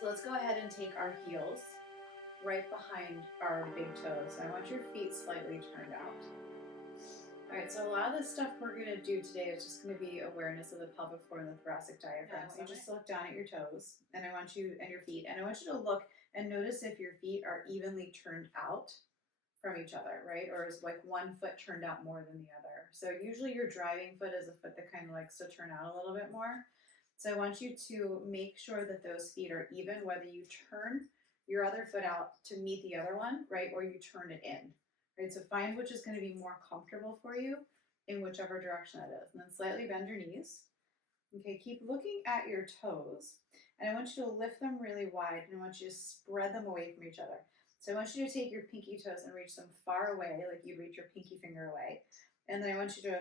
So let's go ahead and take our heels right behind our big toes. I want your feet slightly turned out. All right, so a lot of the stuff we're going to do today is just going to be awareness of the pelvic floor and the thoracic diaphragm. So you just look down at your toes and I want you and your feet, and I want you to look and notice if your feet are evenly turned out from each other, right? Or is like one foot turned out more than the other. So usually your driving foot is a foot that kind of likes to turn out a little bit more. So I want you to make sure that those feet are even, whether you turn your other foot out to meet the other one, right? Or you turn it in, right? So find which is going to be more comfortable for you in whichever direction that is. And then slightly bend your knees. Okay, keep looking at your toes. And I want you to lift them really wide and I want you to spread them away from each other. So I want you to take your pinky toes and reach them far away, like you reach your pinky finger away. And then I want you to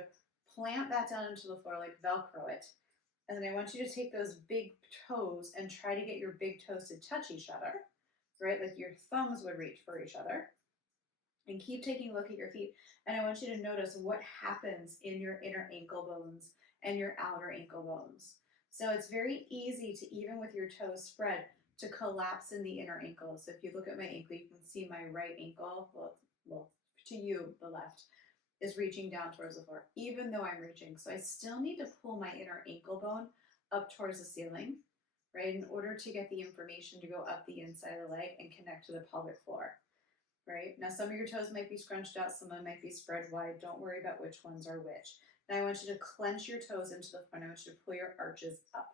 plant that down into the floor, like Velcro it. And then I want you to take those big toes and try to get your big toes to touch each other, right? Like your thumbs would reach for each other. And keep taking a look at your feet. And I want you to notice what happens in your inner ankle bones and your outer ankle bones. So it's very easy to, even with your toes spread, to collapse in the inner ankle. So if you look at my ankle, you can see my right ankle, well, to you, the left, is reaching down towards the floor, even though I'm reaching. So I still need to pull my inner ankle bone up towards the ceiling, right, in order to get the information to go up the inside of the leg and connect to the pelvic floor, right? Now, some of your toes might be scrunched out, some of them might be spread wide. Don't worry about which ones are which. Now, I want you to clench your toes into the front. I want you to pull your arches up,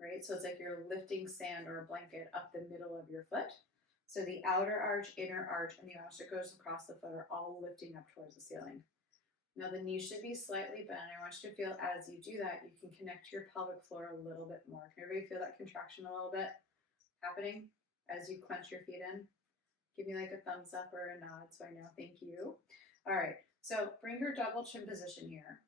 right? So it's like you're lifting sand or a blanket up the middle of your foot. So the outer arch, inner arch, and the arch that goes across the foot are all lifting up towards the ceiling. Now the knees should be slightly bent. I want you to feel as you do that, you can connect to your pelvic floor a little bit more. Can everybody feel that contraction a little bit happening as you clench your feet in? Give me like a thumbs up or a nod so I know. Thank you. All right, so bring your double chin position here.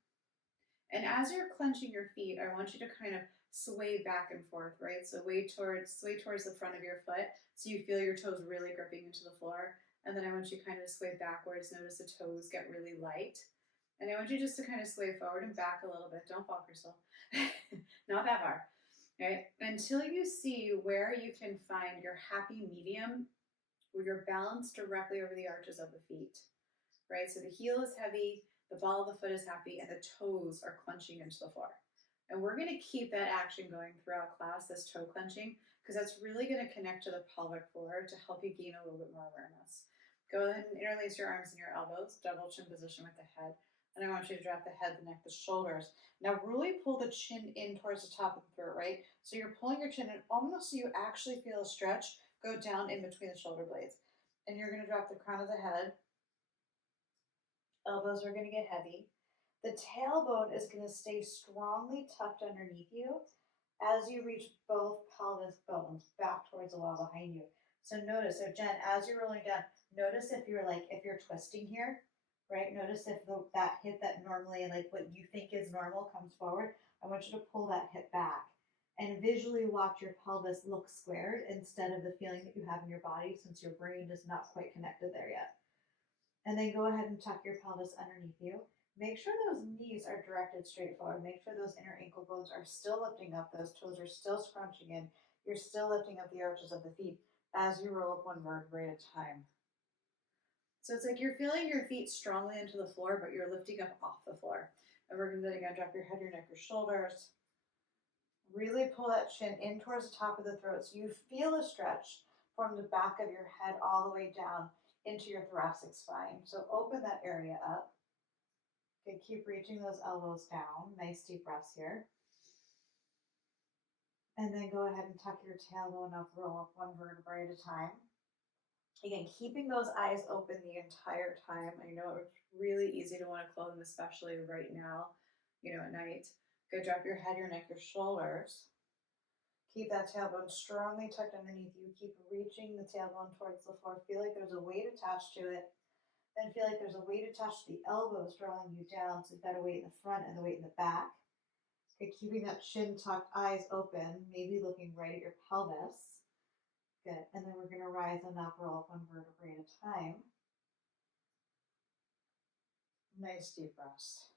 And as you're clenching your feet, I want you to kind of sway back and forth, right? So sway towards the front of your foot so you feel your toes really gripping into the floor. And then I want you to kind of sway backwards. Notice the toes get really light. And I want you just to kind of sway forward and back a little bit. Don't fall, Crystal. Not that far. Right? Until you see where you can find your happy medium where you're balanced directly over the arches of the feet. Right? So the heel is heavy, the ball of the foot is happy, and the toes are clenching into the floor. And we're going to keep that action going throughout class, this toe clenching, because that's really going to connect to the pelvic floor to help you gain a little bit more awareness. Go ahead and interlace your arms and your elbows, double chin position with the head. And I want you to drop the head, the neck, the shoulders. Now really pull the chin in towards the top of the throat, right? So you're pulling your chin in almost so you actually feel a stretch go down in between the shoulder blades. And you're going to drop the crown of the head. Elbows are going to get heavy. The tailbone is going to stay strongly tucked underneath you as you reach both pelvis bones back towards the wall behind you. So notice, so Jen, as you're rolling down, notice if you're twisting here, right? Notice if that hip that normally, like what you think is normal, comes forward. I want you to pull that hip back and visually watch your pelvis look squared instead of the feeling that you have in your body since your brain is not quite connected there yet. And then go ahead and tuck your pelvis underneath you. Make sure those knees are directed straight forward. Make sure those inner ankle bones are still lifting up. Those toes are still scrunching in. You're still lifting up the arches of the feet as you roll up one vertebrae at a time. So it's like you're feeling your feet strongly into the floor, but you're lifting up off the floor. And we're going to do that again. Drop your head, your neck, your shoulders. Really pull that chin in towards the top of the throat so you feel a stretch from the back of your head all the way down into your thoracic spine. So open that area up. Okay, keep reaching those elbows down. Nice deep breaths here. And then go ahead and tuck your tailbone up, roll up one vertebrae at a time. Again, keeping those eyes open the entire time. I know it's really easy to want to close them, especially right now, at night. Go drop your head, your neck, your shoulders. Keep that tailbone strongly tucked underneath you. Keep reaching the tailbone towards the floor. Feel like there's a weight attached to it. Then feel like there's a weight attached to the elbows drawing you down. So you've got a weight in the front and the weight in the back. Okay, keeping that chin tucked, eyes open, maybe looking right at your pelvis. Good. And then we're going to rise and up, roll up one vertebrae at a time. Nice deep breaths.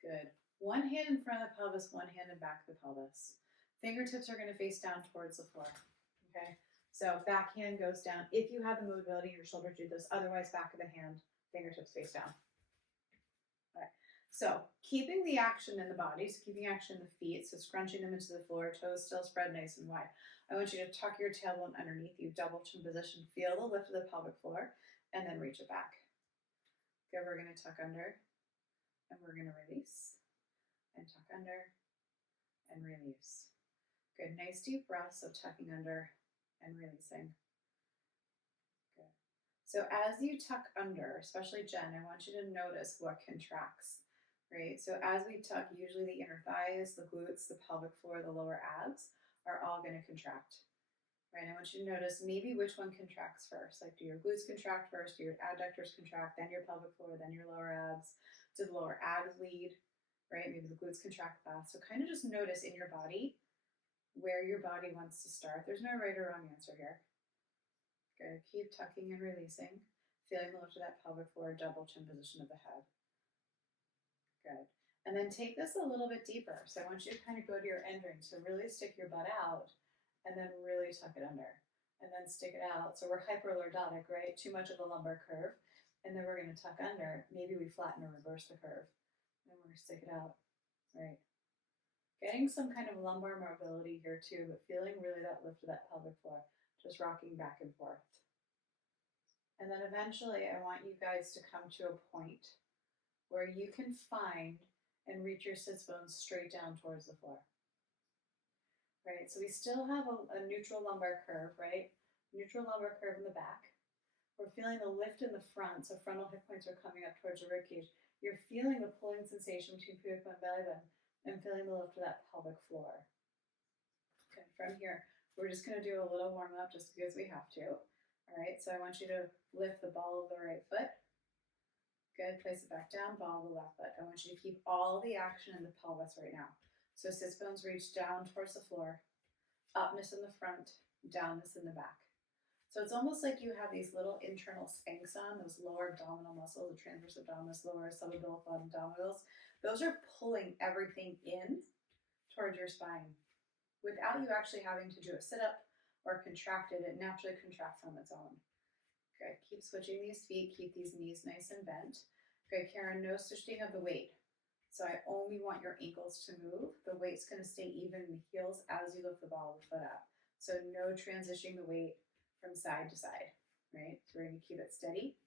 Good. One hand in front of the pelvis, one hand in back of the pelvis. Fingertips are going to face down towards the floor. Okay, so backhand goes down. If you have the mobility in your shoulder, do this. Otherwise, back of the hand, fingertips face down. All right. So keeping the action in the body, so keeping action in the feet, so scrunching them into the floor, toes still spread nice and wide. I want you to tuck your tailbone underneath you, double chin position. Feel the lift of the pelvic floor, and then reach it back. Okay, we're going to tuck under, and we're going to release, and tuck under, and release. Good, nice deep breaths of tucking under and releasing. Good. So as you tuck under, especially Jen, I want you to notice what contracts, right? So as we tuck, usually the inner thighs, the glutes, the pelvic floor, the lower abs are all going to contract, right? I want you to notice maybe which one contracts first. Like, do your glutes contract first? Do your adductors contract, then your pelvic floor, then your lower abs? Do the lower abs lead, right? Maybe the glutes contract last. So kind of just notice in your body where your body wants to start. There's no right or wrong answer here. Good. Keep tucking and releasing. Feeling the lift of that pelvic floor, double chin position of the head. Good. And then take this a little bit deeper. So I want you to kind of go to your end ring. So really stick your butt out and then really tuck it under. And then stick it out. So we're hyperlordotic, right? Too much of the lumbar curve. And then we're going to tuck under. Maybe we flatten or reverse the curve. And we're going to stick it out, right? Getting some kind of lumbar mobility here too, but feeling really that lift of that pelvic floor, just rocking back and forth. And then eventually I want you guys to come to a point where you can find and reach your sits bones straight down towards the floor. Right, so we still have a neutral lumbar curve, right? Neutral lumbar curve in the back. We're feeling the lift in the front, so frontal hip points are coming up towards your ribcage. You're feeling the pulling sensation between pubic and belly button. And feeling the lift of that pelvic floor. Okay, from here, we're just going to do a little warm up just because we have to. All right, so I want you to lift the ball of the right foot. Good, place it back down, ball of the left foot. I want you to keep all the action in the pelvis right now. So sits bones reach down towards the floor, upness in the front, downness in the back. So it's almost like you have these little internal spanks on, those lower abdominal muscles, the transverse abdominis, lower subabdominal abdominals. Those are pulling everything in towards your spine without you actually having to do a sit-up or contract it. It naturally contracts on its own. Good. Keep switching these feet. Keep these knees nice and bent. Good, Karen, no switching of the weight. So I only want your ankles to move. The weight's going to stay even in the heels as you lift the ball of the foot up. So no transitioning the weight from side to side, right? So we're going to keep it steady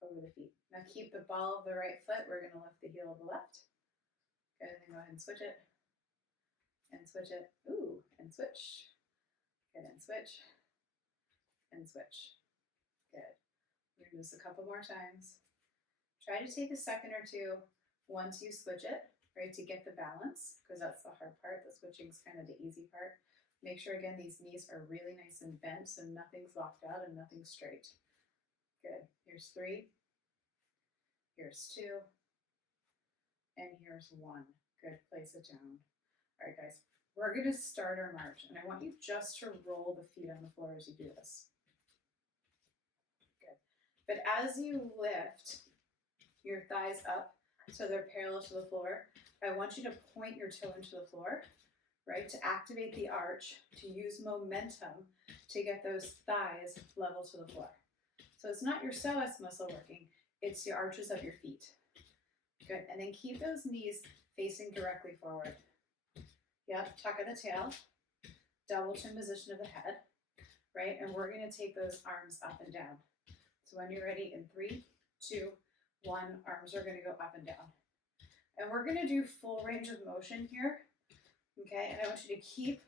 over the feet. Now keep the ball of the right foot. We're going to lift the heel of the left. Good, and then go ahead and switch it. And switch it. Ooh, and switch. Good, and switch. And switch. Good. We're going to do this a couple more times. Try to take a second or two once you switch it, right, to get the balance, because that's the hard part. The switching is kind of the easy part. Make sure, again, these knees are really nice and bent, so nothing's locked out and nothing's straight. Good. Here's 3. Here's 2. And here's 1. Good, place it down. All right, guys, we're going to start our march, and I want you just to roll the feet on the floor as you do this. Good. But as you lift your thighs up so they're parallel to the floor, I want you to point your toe into the floor, right, to activate the arch, to use momentum to get those thighs level to the floor. So it's not your psoas muscle working, it's the arches of your feet. Good, and then keep those knees facing directly forward. Yep, tuck of the tail, double chin position of the head, right? And we're gonna take those arms up and down. So when you're ready, in 3, 2, 1, arms are gonna go up and down. And we're gonna do full range of motion here, okay? And I want you to keep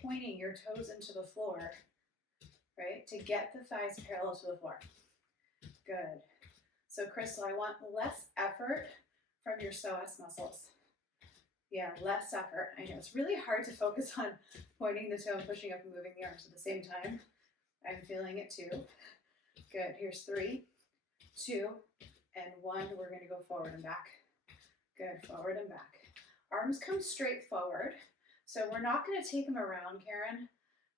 pointing your toes into the floor, right? To get the thighs parallel to the floor. Good. So Crystal, I want less effort from your psoas muscles. Yeah, less effort. I know it's really hard to focus on pointing the toe and pushing up and moving the arms at the same time. I'm feeling it too. Good. Here's 3, 2, and 1. We're going to go forward and back. Good. Forward and back. Arms come straight forward. So we're not going to take them around, Karen.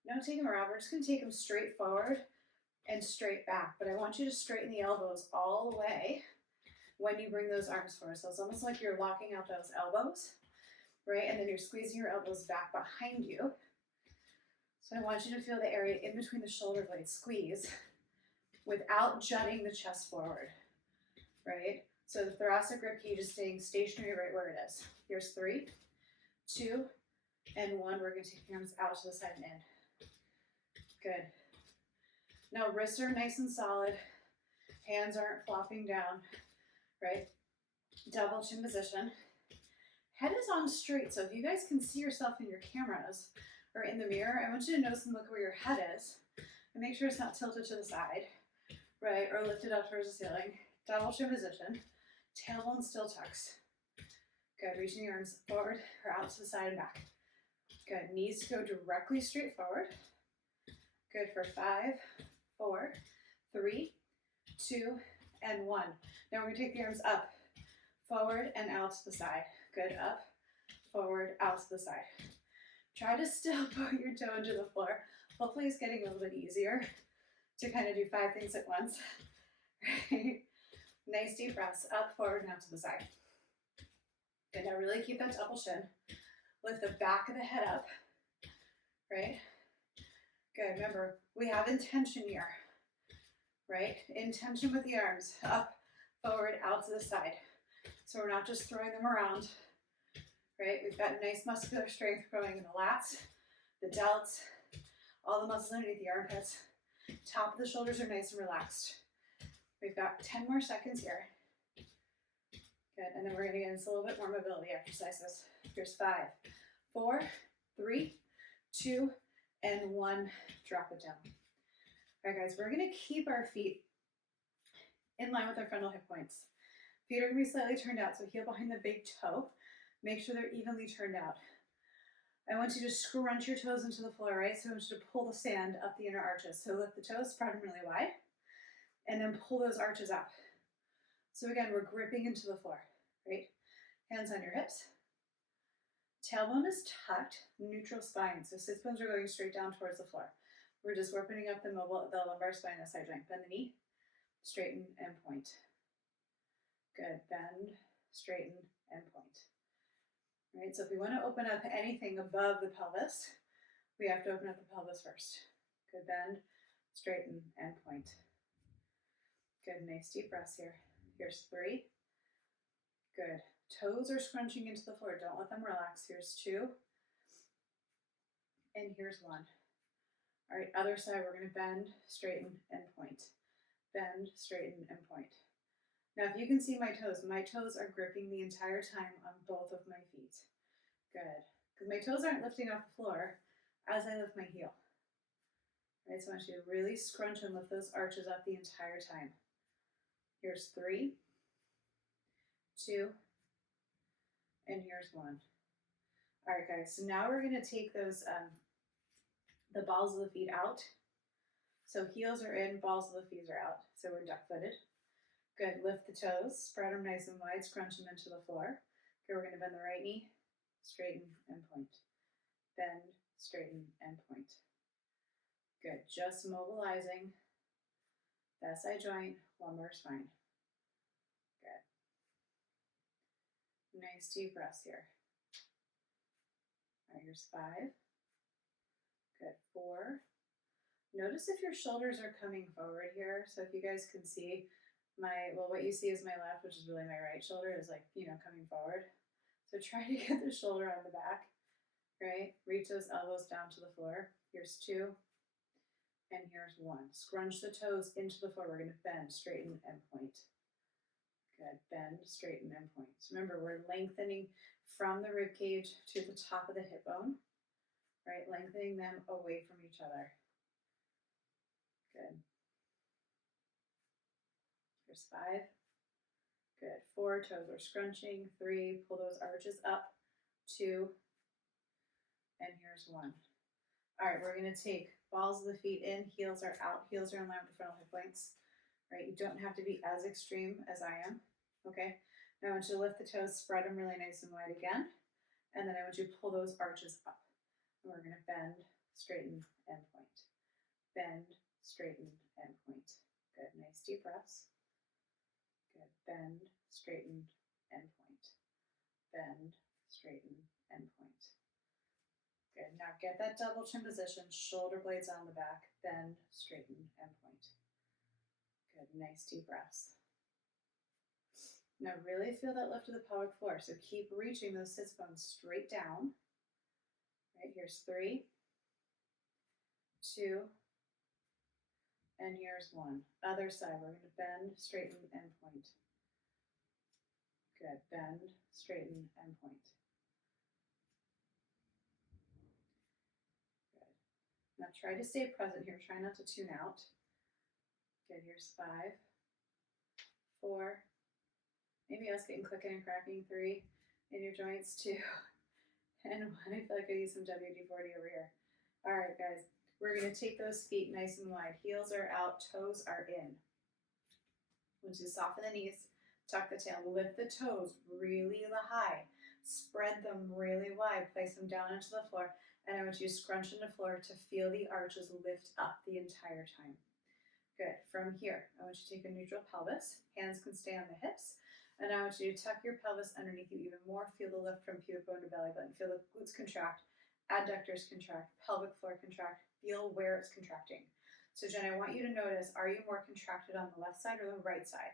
Don't take them around. We're just going to take them straight forward and straight back. But I want you to straighten the elbows all the way when you bring those arms forward. So it's almost like you're locking out those elbows. right? And then you're squeezing your elbows back behind you. So I want you to feel the area in between the shoulder blades squeeze without jutting the chest forward, right? So the thoracic rib cage is staying stationary right where it is. Here's 3, 2, and 1. We're going to take the arms out to the side and in. Good. Now wrists are nice and solid. Hands aren't flopping down, right? Double chin position. Head is on straight, so if you guys can see yourself in your cameras or in the mirror, I want you to notice and look where your head is and make sure it's not tilted to the side, right? Or lifted up towards the ceiling. Double chin position. Tailbone still tucks. Good. Reaching your arms forward or out to the side and back. Good. Knees go directly straight forward. Good for 5, 4, 3, 2, and 1. Now we're going to take the arms up, forward, and out to the side. Good. Up, forward, out to the side. Try to still put your toe into the floor. Hopefully it's getting a little bit easier to kind of do 5 things at once. Right? Nice deep breaths. Up, forward, and out to the side. Good. Now really keep that double chin. Lift the back of the head up. Right? Good. Remember, we have intention here. Right? Intention with the arms. Up, forward, out to the side. So we're not just throwing them around. Right? We've got nice muscular strength growing in the lats, the delts, all the muscles underneath the armpits. Top of the shoulders are nice and relaxed. We've got 10 more seconds here. Good, and then we're gonna get into a little bit more mobility exercises. Here's 5, 4, 3, 2, and 1. Drop it down. All right, guys, we're gonna keep our feet in line with our frontal hip points. Feet are gonna be slightly turned out, so heel behind the big toe. Make sure they're evenly turned out. I want you to scrunch your toes into the floor, right? So I want you to pull the sand up the inner arches. So lift the toes, spread them really wide, and then pull those arches up. So again, we're gripping into the floor, right? Hands on your hips. Tailbone is tucked, neutral spine. So sits bones are going straight down towards the floor. We're just opening up the lumbar spine, the side joint. Bend the knee, straighten and point. Good, bend, straighten and point. Right, so if we want to open up anything above the pelvis, we have to open up the pelvis first. Good, bend, straighten, and point. Good, nice deep breaths here. Here's 3. Good. Toes are scrunching into the floor. Don't let them relax. Here's 2. And here's 1. All right, other side, we're going to bend, straighten, and point. Bend, straighten, and point. Now, if you can see my toes are gripping the entire time on both of my feet. Good. Because my toes aren't lifting off the floor as I lift my heel. Right, so I want you to really scrunch and lift those arches up the entire time. Here's 3, 2, and here's 1. All right, guys, so now we're going to take those, the balls of the feet out. So heels are in, balls of the feet are out. So we're duck-footed. Good, lift the toes, spread them nice and wide, scrunch them into the floor. Okay, we're going to bend the right knee, straighten and point. Bend, straighten and point. Good, just mobilizing the SI joint, lumbar spine. Good. Nice deep breaths here. All right, here's 5. Good, 4. Notice if your shoulders are coming forward here. So if you guys can see, what you see is my left, which is really my right shoulder, is like, coming forward. So try to get the shoulder on the back, right? Reach those elbows down to the floor. Here's 2, and here's 1. Scrunch the toes into the floor. We're gonna bend, straighten, and point. Good, bend, straighten, and point. So remember, we're lengthening from the rib cage to the top of the hip bone, right? Lengthening them away from each other. Good. Here's 5. Good. 4, toes are scrunching. 3, pull those arches up. 2, and here's 1. All right, we're going to take balls of the feet in, heels are out. Heels are in line with the frontal hip points. Right, you don't have to be as extreme as I am. Okay. Now I want you to lift the toes, spread them really nice and wide again, and then I want you to pull those arches up. And we're going to bend, straighten, and point. Bend, straighten, and point. Good. Nice deep breaths. Good. Bend, straighten, and point. Bend, straighten, and point. Good. Now get that double chin position, shoulder blades on the back, bend, straighten, and point. Good. Nice deep breaths. Now really feel that lift of the pelvic floor. So keep reaching those sits bones straight down. Right, here's 3, 2, and here's 1. Other side, we're going to bend, straighten, and point. Good. Bend, straighten, and point. Good. Now try to stay present here. Try not to tune out. Good. Here's 5, 4, maybe us getting clicking and cracking, 3 in your joints, 2, and 1. I feel like I need some WD-40 over here. All right, guys. We're going to take those feet nice and wide. Heels are out, toes are in. Once you soften the knees, tuck the tail, lift the toes really high. Spread them really wide, place them down into the floor, and I want you to scrunch into the floor to feel the arches lift up the entire time. Good. From here, I want you to take a neutral pelvis. Hands can stay on the hips. And I want you to tuck your pelvis underneath you even more. Feel the lift from pubic bone to belly button. Feel the glutes contract, adductors contract, pelvic floor contract. Feel where it's contracting. So Jen, I want you to notice, are you more contracted on the left side or the right side?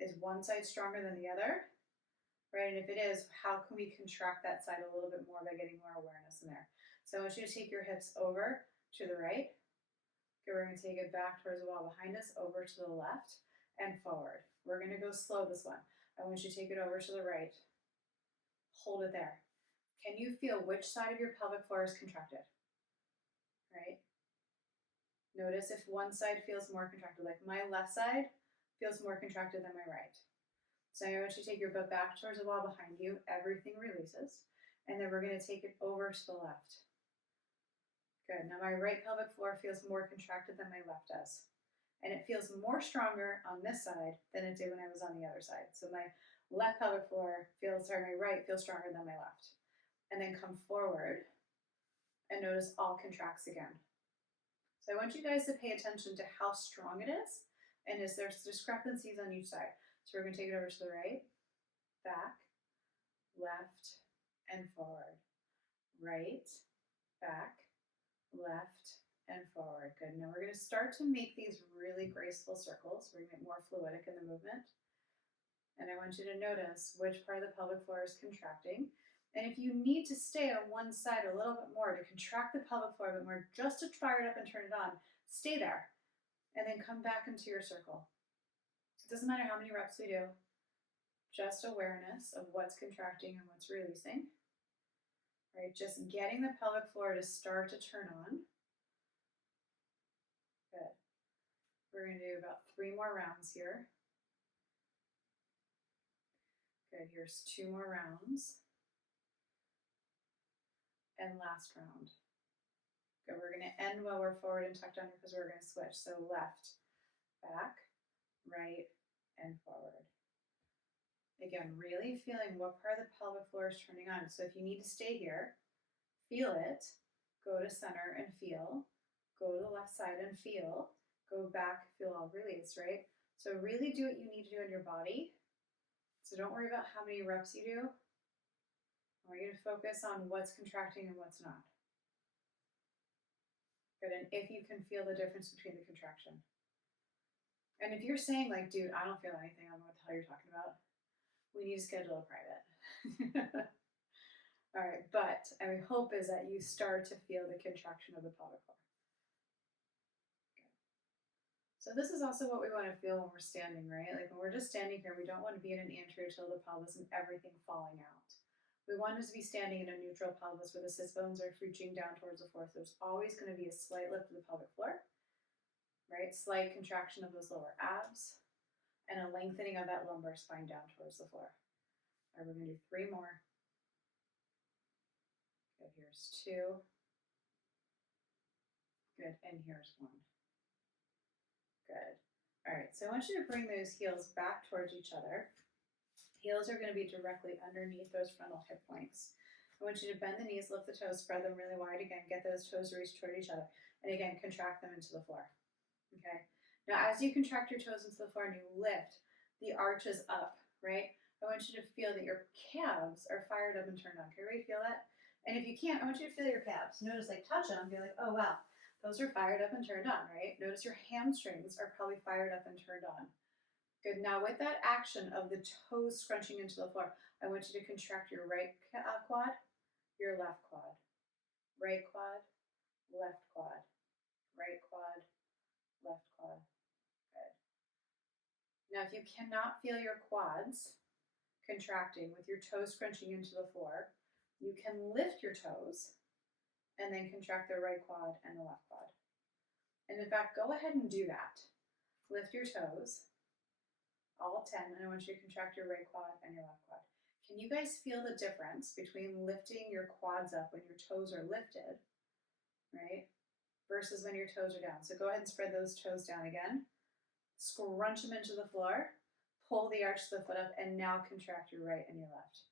Is one side stronger than the other? Right, and if it is, how can we contract that side a little bit more by getting more awareness in there? So I want you to take your hips over to the right. Okay, we're going to take it back towards the wall behind us, over to the left, and forward. We're going to go slow this one. I want you to take it over to the right. Hold it there. Can you feel which side of your pelvic floor is contracted? Right? Notice if one side feels more contracted, like my left side feels more contracted than my right. So I want you to take your butt back towards the wall behind you. Everything releases. And then we're going to take it over to the left. Good. Now my right pelvic floor feels more contracted than my left does. And it feels more stronger on this side than it did when I was on the other side. So my left pelvic floor feels, or my right feels stronger than my left. And then come forward and notice all contracts again. So I want you guys to pay attention to how strong it is and is there discrepancies on each side. So we're going to take it over to the right, back, left, and forward. Right, back, left, and forward. Good. Now we're going to start to make these really graceful circles. We're going to get more fluidic in the movement. And I want you to notice which part of the pelvic floor is contracting. And if you need to stay on one side a little bit more to contract the pelvic floor a bit more, just to fire it up and turn it on, stay there. And then come back into your circle. It doesn't matter how many reps we do, just awareness of what's contracting and what's releasing. Right, just getting the pelvic floor to start to turn on. Good. We're going to do about 3 more rounds here. Good, here's 2 more rounds. And last round. Good, we're going to end while we're forward and tucked under because we're going to switch. So left, back, right, and forward. Again, really feeling what part of the pelvic floor is turning on. So if you need to stay here, feel it, go to center and feel, go to the left side and feel, go back, feel all release, right? So really do what you need to do in your body. So don't worry about how many reps you do. I want you to focus on what's contracting and what's not. Good, and if you can feel the difference between the contraction. And if you're saying like, dude, I don't feel anything, I don't know what the hell you're talking about, we need to schedule a private. All right, but my hope is that you start to feel the contraction of the pelvic floor. Okay. So this is also what we want to feel when we're standing, right? Like when we're just standing here, we don't want to be in an anterior tilt of the pelvis and everything falling out. We want us to be standing in a neutral pelvis where the sits bones are reaching down towards the floor. So there's always going to be a slight lift of the pelvic floor, right? Slight contraction of those lower abs and a lengthening of that lumbar spine down towards the floor. All right, we're going to do 3 more. Good, here's 2. Good, and here's 1. Good. All right, so I want you to bring those heels back towards each other. Heels are going to be directly underneath those frontal hip points. I want you to bend the knees, lift the toes, spread them really wide again, get those toes to reach toward each other, and again, contract them into the floor. Okay? Now, as you contract your toes into the floor and you lift the arches up, right? I want you to feel that your calves are fired up and turned on. Can everybody feel that? And if you can't, I want you to feel your calves. Notice, like, touch them and be like, oh, wow, those are fired up and turned on, right? Notice your hamstrings are probably fired up and turned on. Good. Now, with that action of the toes scrunching into the floor, I want you to contract your right quad, your left quad. Right quad, left quad. Right quad, left quad. Good. Now, if you cannot feel your quads contracting with your toes scrunching into the floor, you can lift your toes and then contract the right quad and the left quad. And in fact, go ahead and do that. Lift your toes, all 10, and I want you to contract your right quad and your left quad. Can you guys feel the difference between lifting your quads up when your toes are lifted, right, versus when your toes are down? So go ahead and spread those toes down again. Scrunch them into the floor, pull the arch of the foot up, and now contract your right and your left.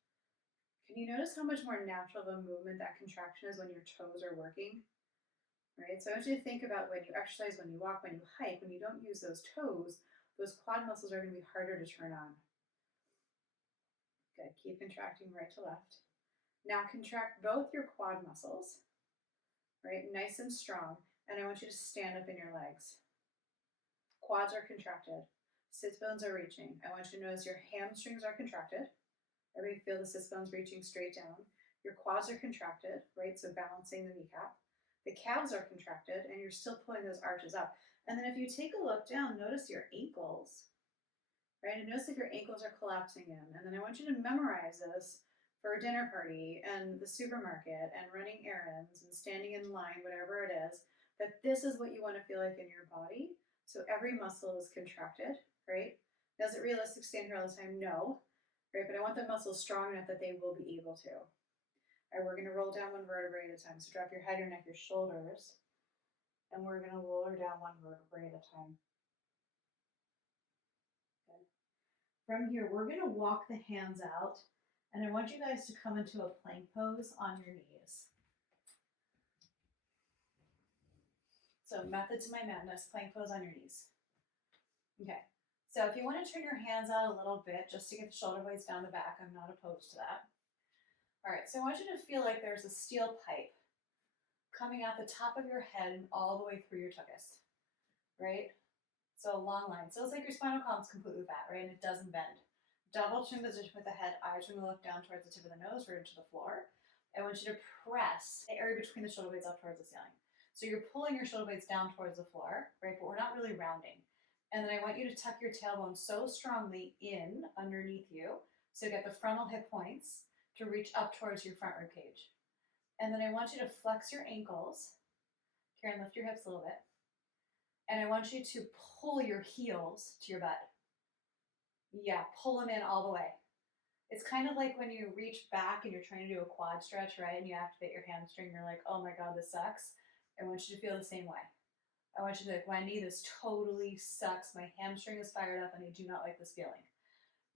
Can you notice how much more natural of a movement that contraction is when your toes are working? Right? So I want you to think about when you exercise, when you walk, when you hike, when you don't use those toes, those quad muscles are going to be harder to turn on. Good. Keep contracting right to left. Now contract both your quad muscles, right? Nice and strong. And I want you to stand up in your legs. Quads are contracted. Sits bones are reaching. I want you to notice your hamstrings are contracted. Everybody feel the sits bones reaching straight down. Your quads are contracted, right? So balancing the kneecap. The calves are contracted, and you're still pulling those arches up. And then if you take a look down, notice your ankles, right? And notice if your ankles are collapsing in. And then I want you to memorize this for a dinner party and the supermarket and running errands and standing in line, whatever it is, that this is what you want to feel like in your body. So every muscle is contracted, right? Now, is it realistic to stand here all the time? No, right? But I want the muscles strong enough that they will be able to. All right, we're going to roll down one vertebrae at a time. So drop your head, your neck, your shoulders, and we're going to lower down one vertebrae at a time. Okay. From here, we're going to walk the hands out, and I want you guys to come into a plank pose on your knees. So method to my madness, plank pose on your knees. Okay, so if you want to turn your hands out a little bit just to get the shoulder blades down the back, I'm not opposed to that. All right, so I want you to feel like there's a steel pipe coming out the top of your head and all the way through your tuchus, right? So a long line. So it's like your spinal column is completely flat, right? And it doesn't bend. Double chin position with the head. Eyes are going to look down towards the tip of the nose or into the floor. I want you to press the area between the shoulder blades up towards the ceiling. So you're pulling your shoulder blades down towards the floor, right? But we're not really rounding. And then I want you to tuck your tailbone so strongly in underneath you, so get the frontal hip points to reach up towards your front rib cage. And then I want you to flex your ankles. Karen, lift your hips a little bit. And I want you to pull your heels to your butt. Yeah, pull them in all the way. It's kind of like when you reach back and you're trying to do a quad stretch, right? And you activate your hamstring. You're like, oh my God, this sucks. I want you to feel the same way. I want you to be like, Wendy, this totally sucks. My hamstring is fired up and I do not like this feeling.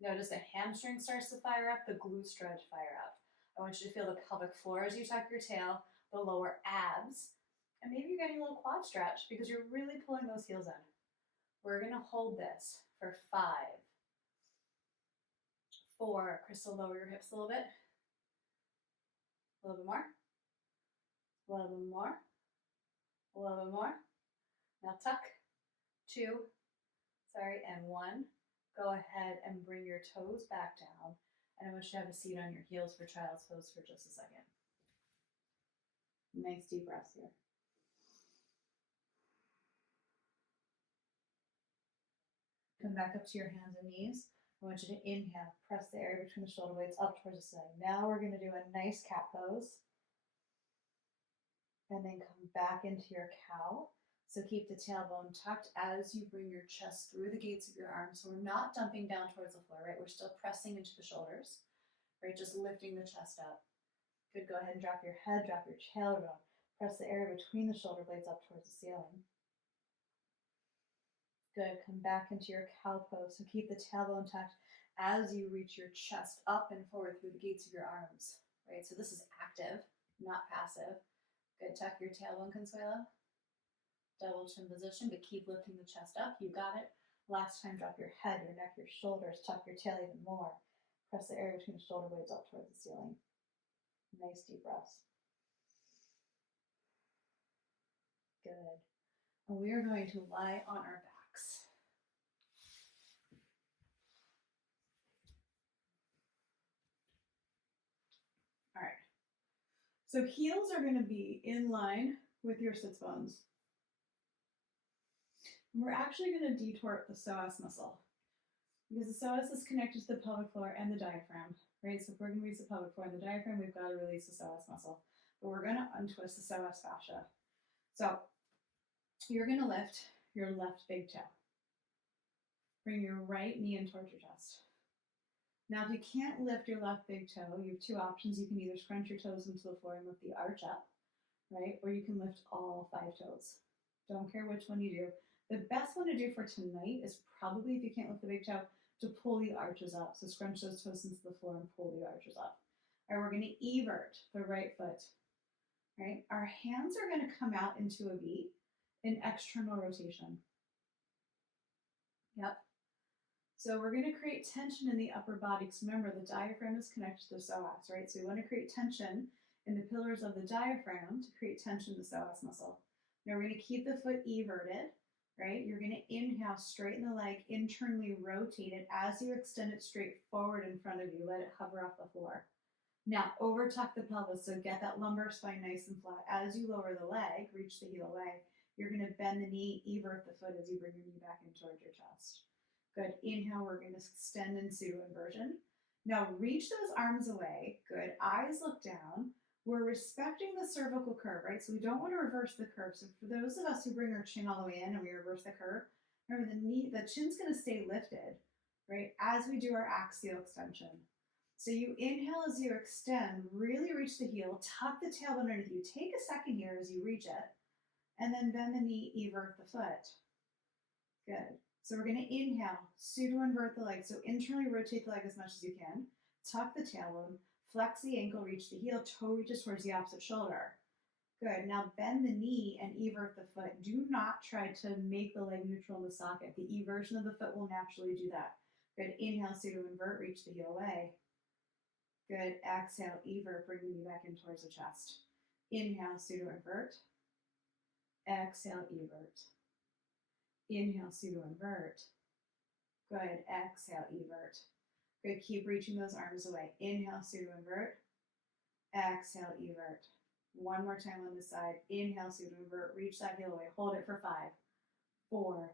Notice the hamstring starts to fire up, the glutes start to fire up. I want you to feel the pelvic floor as you tuck your tail, the lower abs, and maybe you're getting a little quad stretch because you're really pulling those heels in. We're going to hold this for 5, 4. Crystal, lower your hips a little bit. A little bit more. A little bit more. A little bit more. Now tuck. 2, and 1. Go ahead and bring your toes back down. And I want you to have a seat on your heels for child's pose for just a second. Nice deep breaths here. Come back up to your hands and knees. I want you to inhale, press the area between the shoulder blades up towards the ceiling. Now we're going to do a nice cat pose. And then come back into your cow. So keep the tailbone tucked as you bring your chest through the gates of your arms. So we're not dumping down towards the floor, right? We're still pressing into the shoulders, right? Just lifting the chest up. Good, go ahead and drop your head, drop your tailbone. Press the area between the shoulder blades up towards the ceiling. Good, come back into your cow pose. So keep the tailbone tucked as you reach your chest up and forward through the gates of your arms, right? So this is active, not passive. Good, tuck your tailbone, Consuelo. Double chin position, but keep lifting the chest up. You got it. Last time, drop your head, your neck, your shoulders, tuck your tail even more. Press the area between the shoulder blades up towards the ceiling. Nice deep breaths. Good. And we are going to lie on our backs. All right. So heels are going to be in line with your sits bones. And we're actually going to detort the psoas muscle because the psoas is connected to the pelvic floor and the diaphragm, right? So if we're going to release the pelvic floor and the diaphragm, we've got to release the psoas muscle. But we're going to untwist the psoas fascia. So you're going to lift your left big toe. Bring your right knee in towards your chest. Now, if you can't lift your left big toe, you have two options. You can either scrunch your toes into the floor and lift the arch up, right? Or you can lift all 5 toes. Don't care which one you do. The best one to do for tonight is probably, if you can't lift the big toe, to pull the arches up. So scrunch those toes into the floor and pull the arches up. All right, we're going to evert the right foot, right? Our hands are going to come out into a V in external rotation. Yep. So we're going to create tension in the upper body, because remember, the diaphragm is connected to the psoas, right? So we want to create tension in the pillars of the diaphragm to create tension in the psoas muscle. Now we're going to keep the foot everted, right? You're going to inhale, straighten the leg, internally rotate it as you extend it straight forward in front of you. Let it hover off the floor. Now overtuck the pelvis, so get that lumbar spine nice and flat. As you lower the leg, reach the heel away, you're going to bend the knee, evert the foot as you bring your knee back in towards your chest. Good. Inhale, we're going to extend in pseudo inversion. Now reach those arms away. Good. Eyes look down. We're respecting the cervical curve, right? So we don't want to reverse the curve. So for those of us who bring our chin all the way in and we reverse the curve, remember the chin's going to stay lifted, right? As we do our axial extension. So you inhale as you extend, really reach the heel, tuck the tailbone underneath you. Take a second here as you reach it, and then bend the knee, evert the foot. Good. So we're going to inhale, pseudo invert the leg. So internally rotate the leg as much as you can. Tuck the tailbone, flex the ankle, reach the heel, toe reaches towards the opposite shoulder. Good. Now bend the knee and evert the foot. Do not try to make the leg neutral in the socket. The eversion of the foot will naturally do that. Good. Inhale, pseudo invert, reach the heel away. Good. Exhale, evert, bring the knee back in towards the chest. Inhale, pseudo invert. Exhale, evert. Inhale, pseudo invert. Good. Exhale, evert. Good. Keep reaching those arms away. Inhale, pseudo invert. Exhale, evert. One more time on this side. Inhale, pseudo invert. Reach that heel away. Hold it for 5, 4,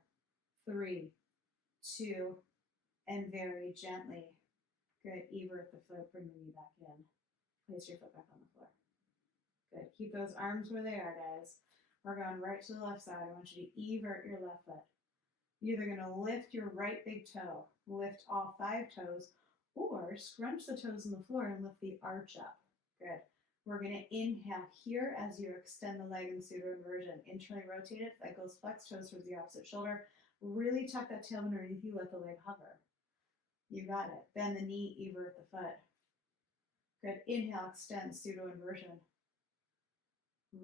3, 2, and very gently. Good. Evert the foot. Bring the knee back in. Place your foot back on the floor. Good. Keep those arms where they are, guys. We're going right to the left side. I want you to evert your left foot. You're either going to lift your right big toe, lift all 5 toes, or scrunch the toes on the floor and lift the arch up. Good. We're going to inhale here as you extend the leg in pseudo inversion. Internally rotate it. That goes flex toes towards the opposite shoulder. Really tuck that tailbone underneath you. Let the leg hover. You got it. Bend the knee, evert the foot. Good. Inhale, extend, pseudo inversion.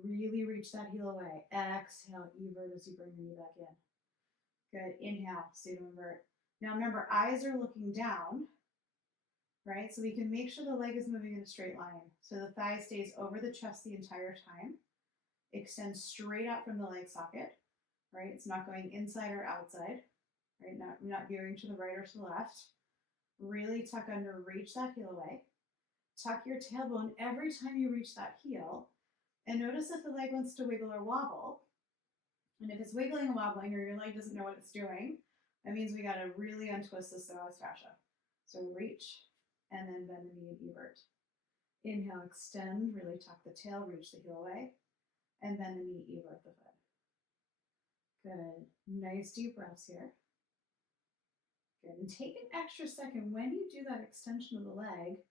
Really reach that heel away. Exhale, evert as you bring the knee back in. Good. Inhale, pseudo invert. Now remember, eyes are looking down, right? So we can make sure the leg is moving in a straight line. So the thigh stays over the chest the entire time. Extend straight out from the leg socket, right? It's not going inside or outside, right? Not veering to the right or to the left. Really tuck under, reach that heel away. Tuck your tailbone every time you reach that heel. And notice if the leg wants to wiggle or wobble. And if it's wiggling and wobbling or your leg doesn't know what it's doing, that means we got to really untwist the psoas fascia. So reach and then bend the knee and evert. Inhale, extend, really tuck the tail, reach the heel away, and bend the knee, evert the foot. Good. Nice deep breaths here. Good. And take an extra second when you do that extension of the leg,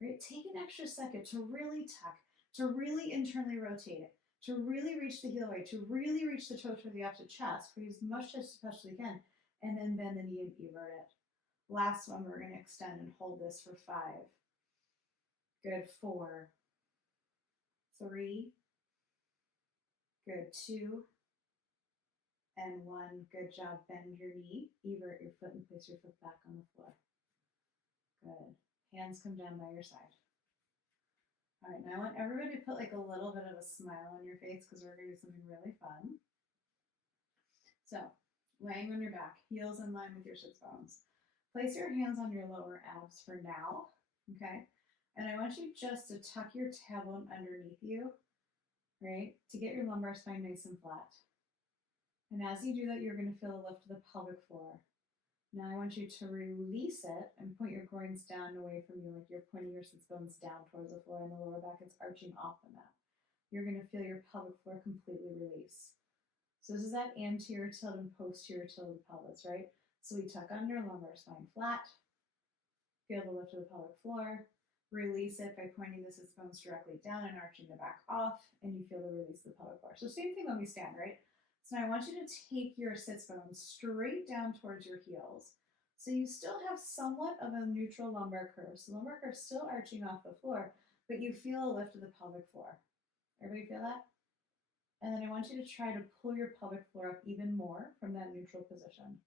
right? Take an extra second to really tuck, to really internally rotate it, to really reach the heel away, to really reach the toe toward the opposite chest, for as much chest as you possibly can, and then bend the knee and evert it. Last one, we're going to extend and hold this for 5. Good. 4, 3, good. 2, and 1. Good job. Bend your knee, evert your foot, and place your foot back on the floor. Good. Hands come down by your side. All right, now I want everybody to put like a little bit of a smile on your face because we're going to do something really fun. So, laying on your back, heels in line with your sits bones. Place your hands on your lower abs for now, okay? And I want you just to tuck your tailbone underneath you, right? To get your lumbar spine nice and flat. And as you do that, you're going to feel a lift to the pelvic floor. Now I want you to release it and point your groins down away from you, like you're pointing your sits bones down towards the floor, and the lower back is arching off the mat. You're going to feel your pelvic floor completely release. So this is that anterior tilt and posterior tilt of the pelvis, right? So we tuck under, lumbar spine flat, feel the lift of the pelvic floor, release it by pointing the sits bones directly down and arching the back off, and you feel the release of the pelvic floor. So same thing when we stand, right? So now I want you to take your sits bones straight down towards your heels. So you still have somewhat of a neutral lumbar curve. So lumbar curve still arching off the floor, but you feel a lift of the pelvic floor. Everybody feel that? And then I want you to try to pull your pelvic floor up even more from that neutral position.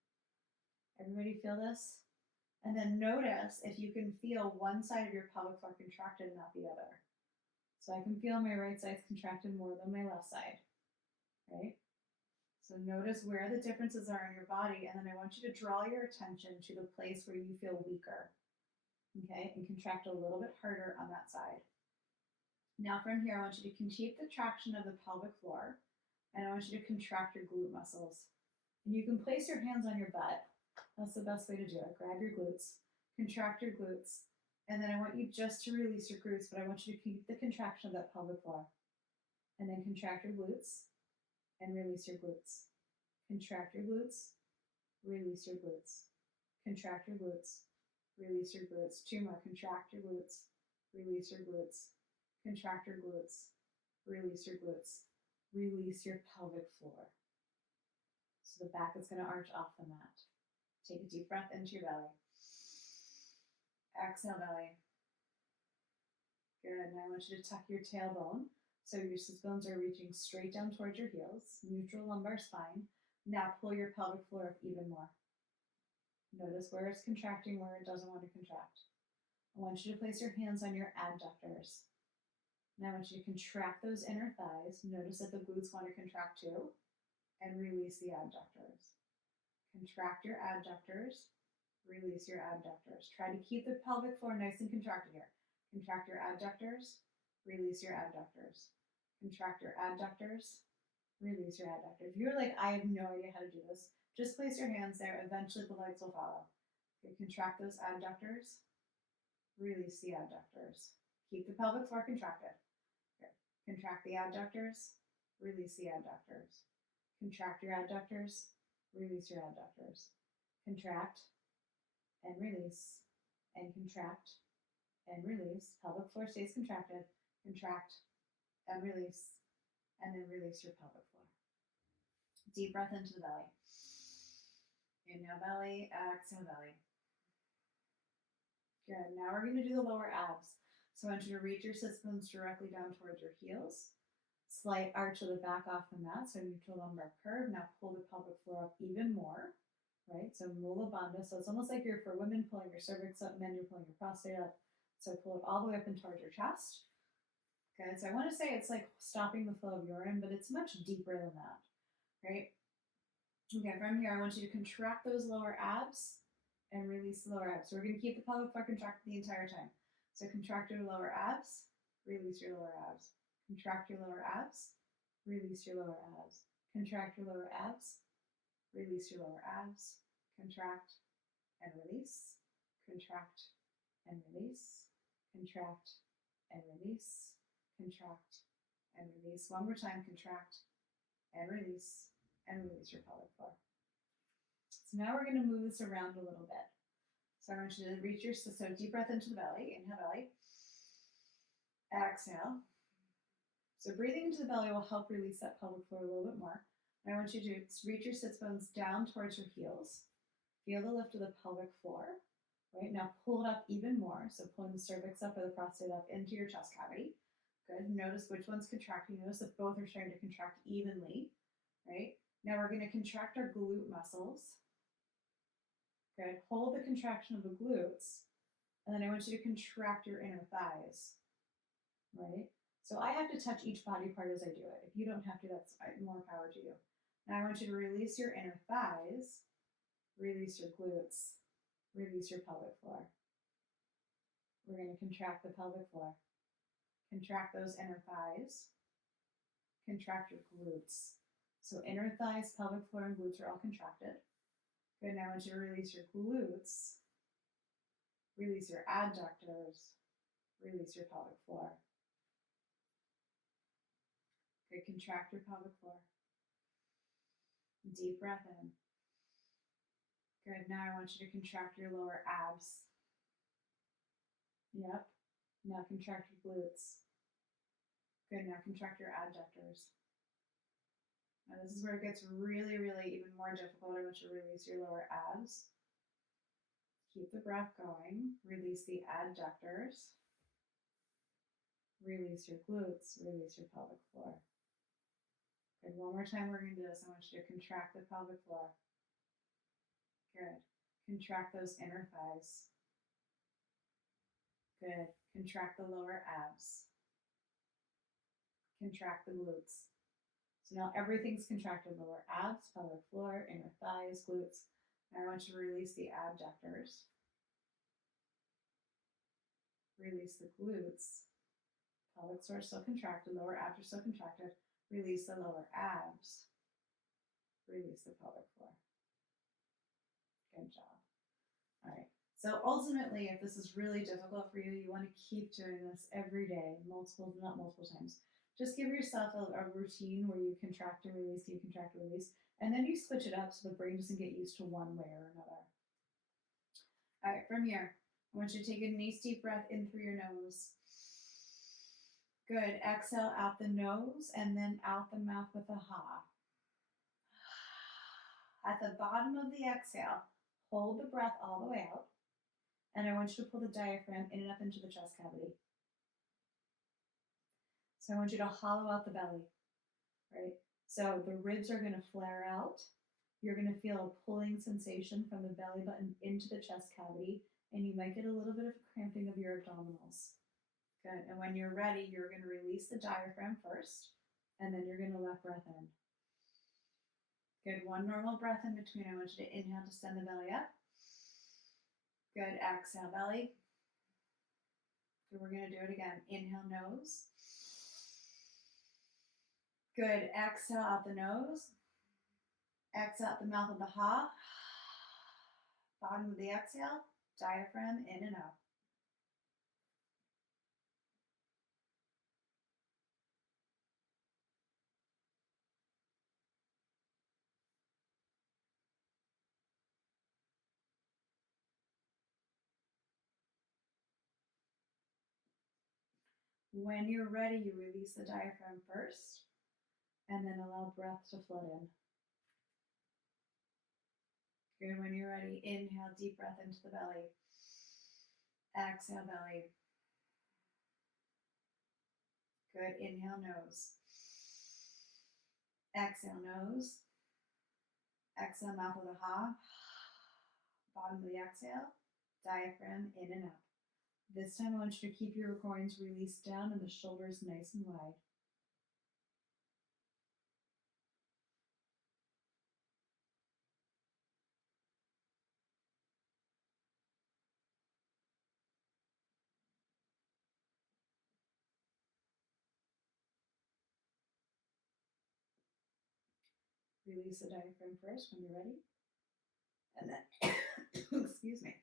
Everybody feel this? And then notice if you can feel one side of your pelvic floor contracted, not the other. So I can feel my right side's contracted more than my left side, right? So notice where the differences are in your body, and then I want you to draw your attention to the place where you feel weaker, okay? And contract a little bit harder on that side. Now from here, I want you to keep the traction of the pelvic floor, and I want you to contract your glute muscles. And you can place your hands on your butt. That's the best way to do it. Grab your glutes, contract your glutes, and then I want you just to release your glutes, but I want you to keep the contraction of that pelvic floor. And then contract your glutes and release your glutes. Contract your glutes, release your glutes. Contract your glutes, release your glutes. Two more. Contract your glutes, release your glutes. Contract your glutes, release your glutes. Release your pelvic floor. So the back is going to arch off the mat. Take a deep breath into your belly. Exhale, belly. Good. Now I want you to tuck your tailbone so your sits bones are reaching straight down towards your heels. Neutral lumbar spine. Now pull your pelvic floor up even more. Notice where it's contracting, where it doesn't want to contract. I want you to place your hands on your abductors. Now I want you to contract those inner thighs. Notice that the glutes want to contract too. And release the abductors. Contract your adductors. Release your abductors. Try to keep the pelvic floor nice and contracted here. Contract your adductors. Release your abductors. Contract your adductors. Release your adductors. If you're like, I have no idea how to do this, just place your hands there. Eventually the legs will follow. Okay, contract those adductors. Release the adductors. Keep the pelvic floor contracted. Okay. Contract the adductors. Release the adductors. Contract your adductors. Release your adductors. Contract and release and contract and release. Pelvic floor stays contracted. Contract and release, and then release your pelvic floor. Deep breath into the belly. Inhale belly, exhale belly. Good. Now we're going to do the lower abs. So I want you to reach your sits bones directly down towards your heels. Slight arch of the back off the mat, so neutral lumbar curve. Now pull the pelvic floor up even more, right? So mula bandha. So it's almost like you're, for women, pulling your cervix up, men, you're pulling your prostate up. So pull it all the way up and towards your chest. Good. So I want to say it's like stopping the flow of urine, but it's much deeper than that, right? Okay, from here, I want you to contract those lower abs and release the lower abs. So we're going to keep the pelvic floor contracted the entire time. So contract your lower abs, release your lower abs. Contract your lower abs, release your lower abs. Contract your lower abs, release your lower abs. Contract and release. Contract and release. Contract and release. Contract and release. One more time. Contract and release your pelvic floor. So now we're going to move this around a little bit. So I want you to reach your, so deep breath into the belly. Inhale belly. Exhale. So breathing into the belly will help release that pelvic floor a little bit more. And I want you to reach your sits bones down towards your heels. Feel the lift of the pelvic floor. Right, now pull it up even more. So pulling the cervix up or the prostate up into your chest cavity. Good. Notice which one's contracting. Notice that both are starting to contract evenly. Right. Now we're going to contract our glute muscles. Good. Hold the contraction of the glutes. And then I want you to contract your inner thighs, right? So I have to touch each body part as I do it. If you don't have to, that's more power to you. Now I want you to release your inner thighs, release your glutes, release your pelvic floor. We're going to contract the pelvic floor. Contract those inner thighs. Contract your glutes. So inner thighs, pelvic floor, and glutes are all contracted. Good, now I want you to release your glutes, release your adductors, release your pelvic floor. Good, contract your pelvic floor. Deep breath in. Good, now I want you to contract your lower abs. Yep, now contract your glutes. Good, now contract your adductors. Now this is where it gets really, really even more difficult. I want you to release your lower abs. Keep the breath going. Release the adductors. Release your glutes. Release your pelvic floor. Good. One more time we're going to do this. I want you to contract the pelvic floor. Good. Contract those inner thighs. Good. Contract the lower abs. Contract the glutes. So now everything's contracted. Lower abs, pelvic floor, inner thighs, glutes. Now I want you to release the abductors. Release the glutes. Pelvic floor is still contracted. Lower abs are still contracted. Release the lower abs. Release the pelvic floor. Good job. All right. So ultimately, if this is really difficult for you, you want to keep doing this every day, not multiple times. Just give yourself a routine where you contract and release, you contract and release, and then you switch it up so the brain doesn't get used to one way or another. All right, from here, I want you to take a nice deep breath in through your nose. Good. Exhale out the nose and then out the mouth with a ha. At the bottom of the exhale, hold the breath all the way out. And I want you to pull the diaphragm in and up into the chest cavity. So I want you to hollow out the belly, right? So the ribs are going to flare out. You're going to feel a pulling sensation from the belly button into the chest cavity, and you might get a little bit of cramping of your abdominals. Good. And when you're ready, you're going to release the diaphragm first, and then you're going to let breath in. Good. One normal breath in between. I want you to inhale to send the belly up. Good. Exhale, belly. Good. We're going to do it again. Inhale, nose. Good. Exhale out the nose. Exhale out the mouth of the ha. Bottom of the exhale. Diaphragm in and out. When you're ready, you release the diaphragm first, and then allow breath to flood in. Good. When you're ready, inhale, deep breath into the belly. Exhale, belly. Good. Inhale, nose. Exhale, nose. Exhale, mouth with a ha. Bottom of the exhale, diaphragm in and out. This time I want you to keep your groins released down and the shoulders nice and wide. Release the diaphragm first when you're ready. And then, excuse me.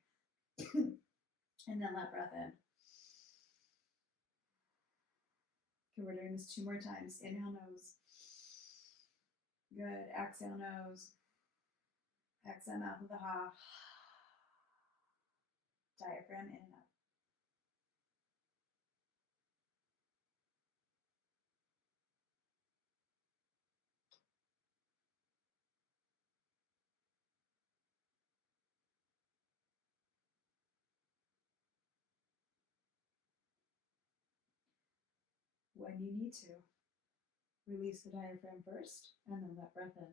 And then let breath in. Okay, we're doing this 2 more times. Inhale, nose. Good. Exhale, nose. Exhale, mouth with a ha. Diaphragm in and out. When you need to, release the diaphragm first and then let breath in.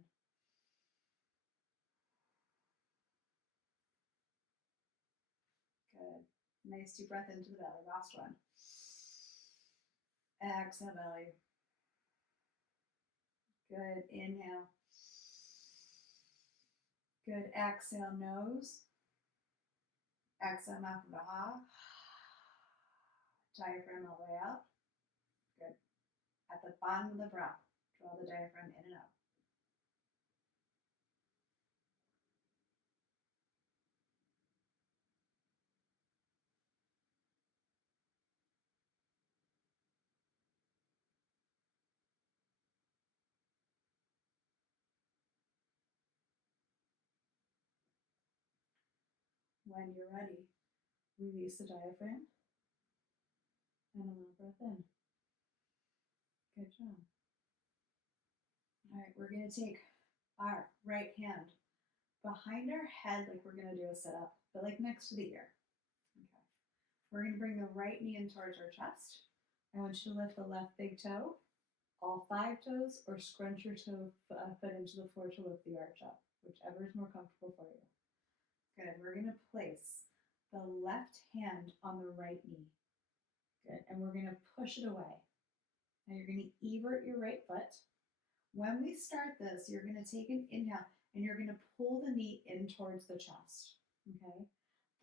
Good. Nice deep breath into the belly. Last one. Exhale, belly. Good. Inhale. Good. Exhale, nose. Exhale, mouth of the ha. Diaphragm all the way out. Good. At the bottom of the breath, draw the diaphragm in and out. When you're ready, release the diaphragm and allow breath in. Good job. All right, we're going to take our right hand behind our head like we're going to do a sit-up, but like next to the ear. Okay. We're going to bring the right knee in towards our chest. I want you to lift the left big toe, all 5 toes, or scrunch your foot into the floor to lift the arch up, whichever is more comfortable for you. Good. We're going to place the left hand on the right knee. Good. And we're going to push it away. Now you're going to evert your right foot. When we start this, you're going to take an inhale and you're going to pull the knee in towards the chest. Okay.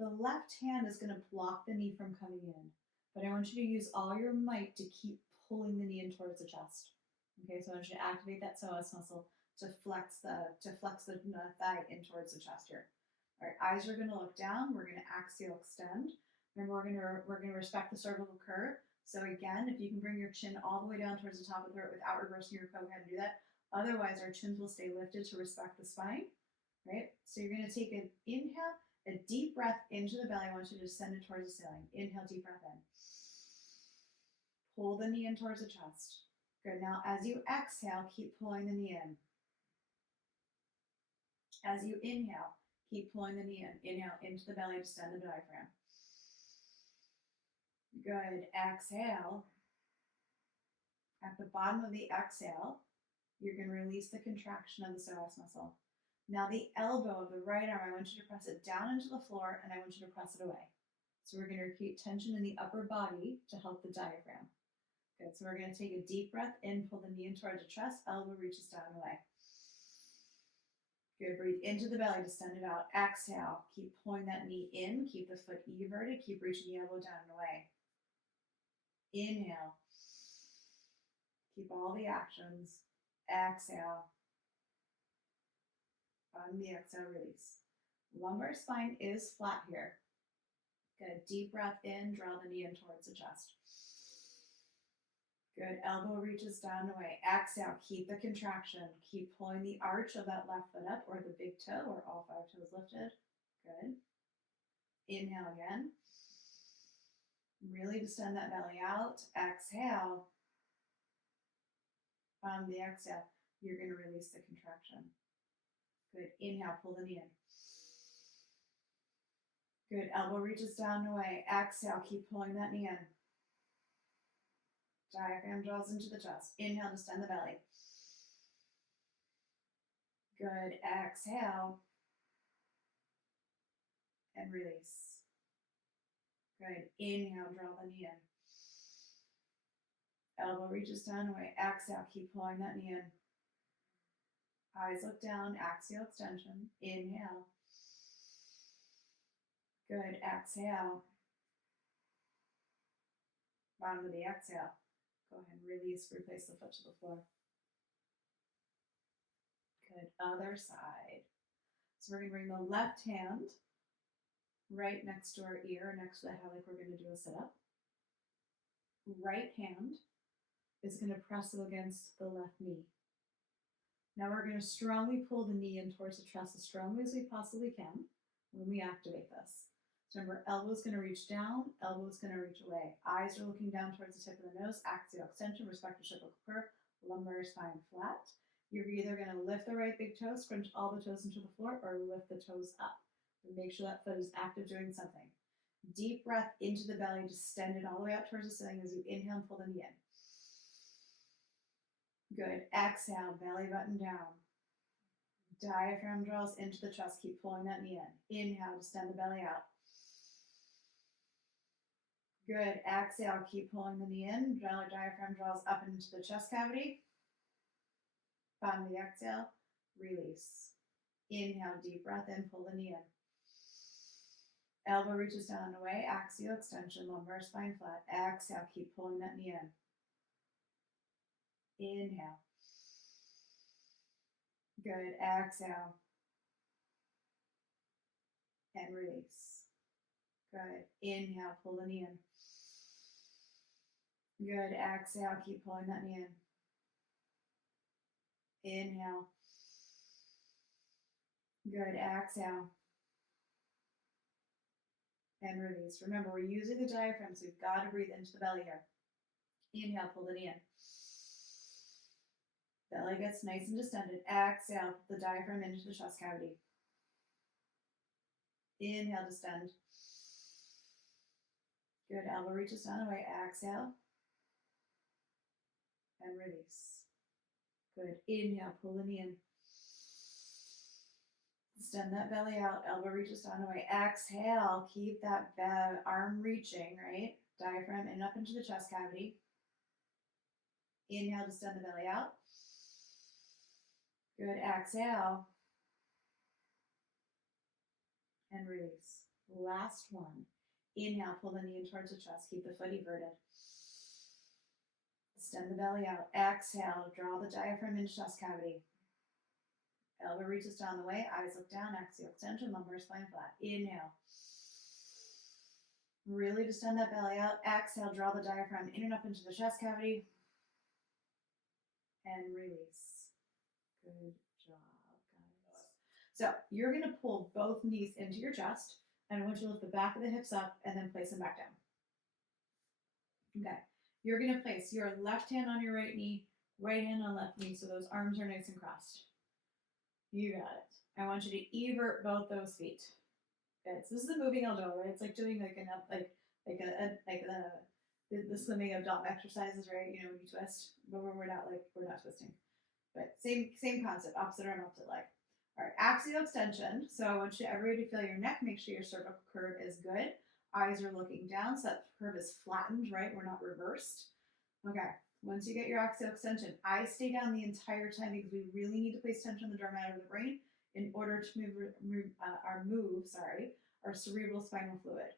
The left hand is going to block the knee from coming in, but I want you to use all your might to keep pulling the knee in towards the chest. Okay. So I want you to activate that psoas muscle to flex the thigh in towards the chest here. All right, eyes are going to look down. We're going to axial extend. Remember, we're going to respect the cervical curve. So again, if you can bring your chin all the way down towards the top of the throat without reversing your co, go ahead and do that. Otherwise, our chins will stay lifted to respect the spine. Right? So you're going to take an inhale, a deep breath into the belly. I want you to send it towards the ceiling. Inhale, deep breath in. Pull the knee in towards the chest. Good. Now, as you exhale, keep pulling the knee in. As you inhale, keep pulling the knee in. Inhale into the belly, extend the diaphragm. Good. Exhale. At the bottom of the exhale, you're going to release the contraction of the psoas muscle. Now the elbow of the right arm, I want you to press it down into the floor and I want you to press it away. So we're going to create tension in the upper body to help the diaphragm. Good. So we're going to take a deep breath in, pull the knee in towards the chest, elbow reaches down and away. Good. Breathe into the belly to send it out. Exhale. Keep pulling that knee in. Keep the foot everted. Keep reaching the elbow down and away. Inhale. Keep all the actions. Exhale. On the exhale, release. Lumbar spine is flat here. Good. Deep breath in. Draw the knee in towards the chest. Good. Elbow reaches down and away. Exhale. Keep the contraction. Keep pulling the arch of that left foot up, or the big toe, or all 5 toes lifted. Good. Inhale again. Really distend that belly out. Exhale. On the exhale, you're going to release the contraction. Good. Inhale. Pull the knee in. Good. Elbow reaches down and away. Exhale. Keep pulling that knee in. Diaphragm draws into the chest. Inhale, distend the belly. Good. Exhale. And release. Good. Inhale, draw the knee in. Elbow reaches down and away. Exhale, keep pulling that knee in. Eyes look down, axial extension. Inhale. Good. Exhale. Bottom of the exhale. Go ahead and release, replace the foot to the floor. Good. Other side. So we're going to bring the left hand right next to our ear, next to the head, like we're going to do a sit-up. Right hand is going to press it against the left knee. Now we're going to strongly pull the knee in towards the chest as strongly as we possibly can when we activate this. So remember, elbow is going to reach down, elbow is going to reach away. Eyes are looking down towards the tip of the nose, axial extension, respect the cervical curve, lumbar spine flat. You're either going to lift the right big toe, scrunch all the toes into the floor, or lift the toes up. And make sure that foot is active doing something. Deep breath into the belly, distend it all the way out towards the ceiling as you inhale and pull the knee in. Good. Exhale, belly button down. Diaphragm draws into the chest. Keep pulling that knee in. Inhale, distend the belly out. Good. Exhale, keep pulling the knee in. Diaphragm draws up into the chest cavity. Bottom of the exhale, release. Inhale, deep breath in, pull the knee in. Elbow reaches down and away, axial extension, lumbar spine flat. Exhale, keep pulling that knee in. Inhale. Good. Exhale. And release. Good. Inhale, pull the knee in. Good. Exhale, keep pulling that knee in. Inhale. Good. Exhale. And release. Remember, we're using the diaphragm, so we've got to breathe into the belly here. Inhale, pull the knee in. Belly gets nice and distended. Exhale, put the diaphragm into the chest cavity. Inhale, distend. Good. Elbow reaches down away. Exhale. And release. Good. Inhale, pull the knee in. Extend that belly out. Elbow reaches down away. Exhale. Keep that arm reaching, right? Diaphragm in up into the chest cavity. Inhale, distend the belly out. Good. Exhale. And release. Last one. Inhale, pull the knee in towards the chest. Keep the foot everted. Extend the belly out. Exhale, draw the diaphragm into chest cavity. Elbow reaches down the way. Eyes look down. Axial extension, lumbar spine flat. Inhale. Really distend that belly out. Exhale, draw the diaphragm in and up into the chest cavity. And release. Good job, guys. So you're going to pull both knees into your chest, and I want you to lift the back of the hips up and then place them back down. Okay. You're going to place your left hand on your right knee, right hand on left knee, so those arms are nice and crossed. You got it. I want you to evert both those feet. Okay. So this is a moving ELDOA, right? It's like doing the swimming abdominal exercises, right? You know, when you twist, but we're not twisting. But same concept, opposite arm, opposite leg. All right, axial extension. So I want everybody to feel your neck. Make sure your cervical curve is good. Eyes are looking down, so that curve is flattened, right? We're not reversed. Okay, once you get your axial extension, eyes stay down the entire time because we really need to place tension on the drum matter of the brain in order to move our cerebral spinal fluid.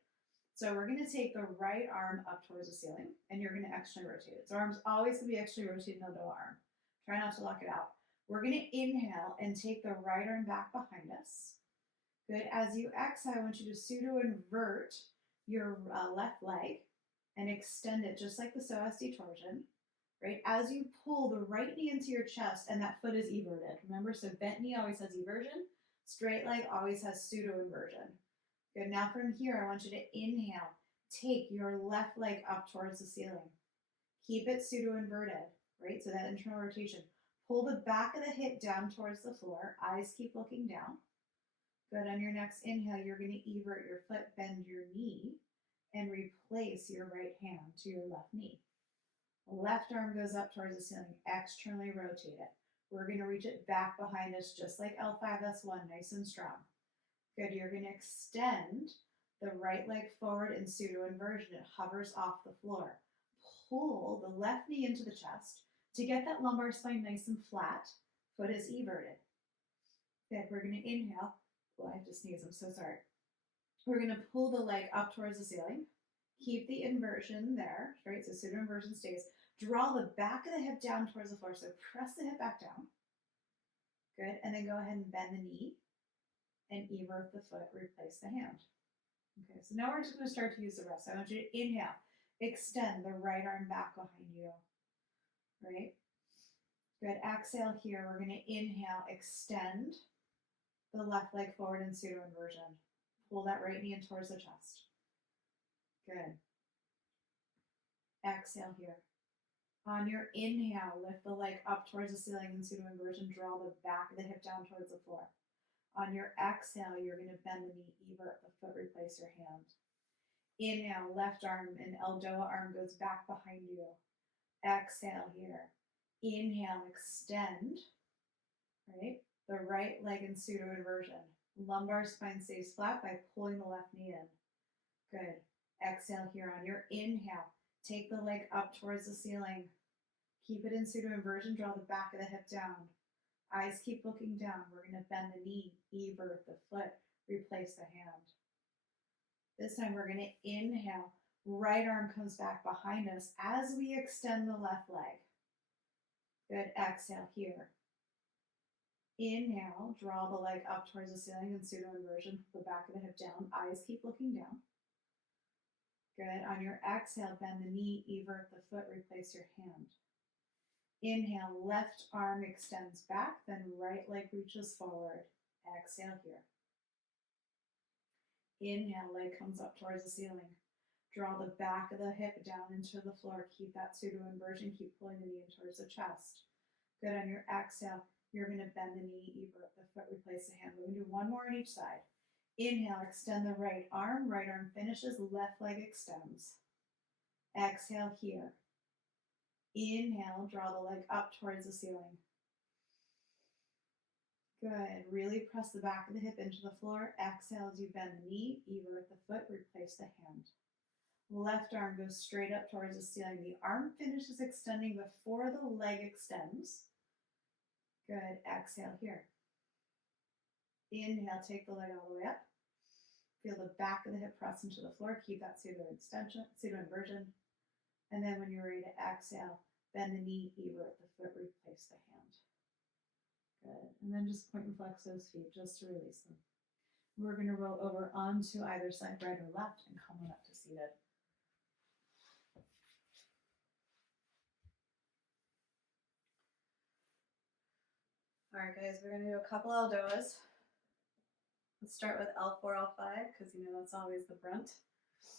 So we're going to take the right arm up towards the ceiling, and you're going to externally rotate it. So arm's always going to be externally rotated in the ELDOA arm. Try not to lock it out. We're going to inhale and take the right arm back behind us. Good. As you exhale, I want you to pseudo-invert your left leg and extend it just like the psoas torsion, right? As you pull the right knee into your chest and that foot is everted. Remember, so bent knee always has eversion. Straight leg always has pseudo-inversion. Good. Now from here, I want you to inhale. Take your left leg up towards the ceiling. Keep it pseudo-inverted, right? So that internal rotation. Pull the back of the hip down towards the floor. Eyes keep looking down. Good. On your next inhale, you're going to evert your foot, bend your knee, and replace your right hand to your left knee. Left arm goes up towards the ceiling. Externally rotate it. We're going to reach it back behind us just like L5S1, nice and strong. Good. You're going to extend the right leg forward in pseudo-inversion. It hovers off the floor. Pull the left knee into the chest to get that lumbar spine nice and flat. Foot is everted. Good. We're going to inhale. Well, I have to sneeze. I'm so sorry. We're going to pull the leg up towards the ceiling. Keep the inversion there, right? So pseudo-inversion stays. Draw the back of the hip down towards the floor. So press the hip back down. Good. And then go ahead and bend the knee and evert the foot, replace the hand. Okay, so now we're just going to start to use the rest. I want you to inhale, extend the right arm back behind you, right? Good. Exhale here. We're going to inhale, extend the left leg forward in pseudo-inversion. Pull that right knee in towards the chest. Good. Exhale here. On your inhale, lift the leg up towards the ceiling in pseudo-inversion. Draw the back of the hip down towards the floor. On your exhale, you're going to bend the knee, evert the foot, replace your hand. Inhale, left arm and ELDOA arm goes back behind you. Exhale here. Inhale, extend, right? The right leg in pseudo-inversion. Lumbar spine stays flat by pulling the left knee in. Good. Exhale here on your inhale. Take the leg up towards the ceiling. Keep it in pseudo inversion. Draw the back of the hip down. Eyes keep looking down. We're going to bend the knee, evert the foot, replace the hand. This time we're going to inhale. Right arm comes back behind us as we extend the left leg. Good. Exhale here. Inhale, draw the leg up towards the ceiling in pseudo inversion. The back of the hip down. Eyes keep looking down. Good. On your exhale, bend the knee, evert the foot, replace your hand. Inhale, left arm extends back, then right leg reaches forward. Exhale here. Inhale, leg comes up towards the ceiling. Draw the back of the hip down into the floor. Keep that pseudo inversion. Keep pulling the knee in towards the chest. Good. On your exhale, you're going to bend the knee, evert the foot, replace the hand. We're going to do one more on each side. Inhale, extend the right arm finishes, left leg extends. Exhale here. Inhale, draw the leg up towards the ceiling. Good. Really press the back of the hip into the floor. Exhale as you bend the knee, evert the foot, replace the hand. Left arm goes straight up towards the ceiling. The arm finishes extending before the leg extends. Good. Exhale here. Inhale, take the leg all the way up. Feel the back of the hip press into the floor. Keep that pseudo extension, pseudo inversion. And then when you're ready to exhale, bend the knee, evert the foot, replace the hand. Good. And then just point and flex those feet just to release them. We're going to roll over onto either side, right or left, and come on up to seated. All right, guys, we're going to do a couple ELDOAs. Let's start with L4, L5, because you know that's always the brunt.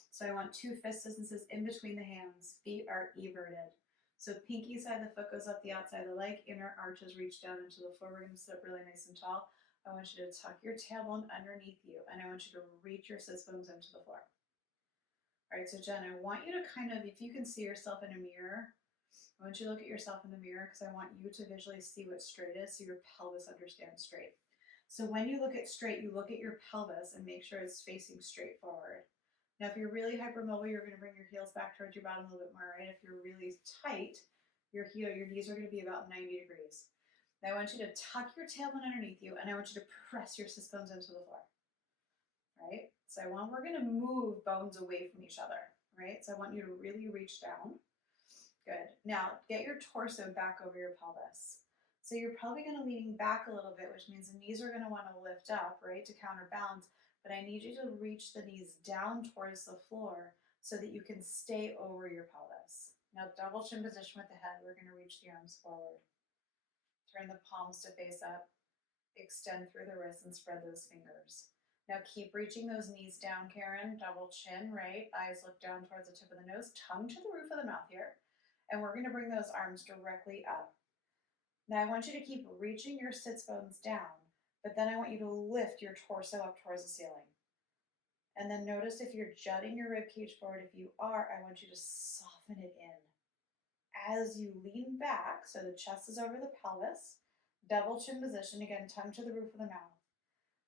So I want 2 fist distances in between the hands. Feet are everted. So pinky side of the foot goes up the outside of the leg. Inner arches reach down into the floor. We're going to sit up really nice and tall. I want you to tuck your tailbone underneath you, and I want you to reach your sits bones into the floor. All right, so Jen, I want you to kind of, if you can see yourself in a mirror, I want you to look at yourself in the mirror because I want you to visually see what straight is so your pelvis understands straight. So when you look at straight, you look at your pelvis and make sure it's facing straight forward. Now, if you're really hypermobile, you're going to bring your heels back towards your bottom a little bit more, right? If you're really tight, your knees are going to be about 90 degrees. Now, I want you to tuck your tailbone underneath you, and I want you to press your sit bones into the floor, right? So we're going to move bones away from each other, right? So I want you to really reach down. Good. Now, get your torso back over your pelvis. So you're probably going to lean back a little bit, which means the knees are going to want to lift up, right, to counterbalance. But I need you to reach the knees down towards the floor so that you can stay over your pelvis. Now, double chin position with the head. We're going to reach the arms forward. Turn the palms to face up. Extend through the wrists and spread those fingers. Now keep reaching those knees down, Karen. Double chin, right? Eyes look down towards the tip of the nose. Tongue to the roof of the mouth here. And we're going to bring those arms directly up. Now I want you to keep reaching your sits bones down, but then I want you to lift your torso up towards the ceiling. And then notice if you're jutting your rib cage forward. If you are, I want you to soften it in. As you lean back, so the chest is over the pelvis, double chin position, again, tongue to the roof of the mouth.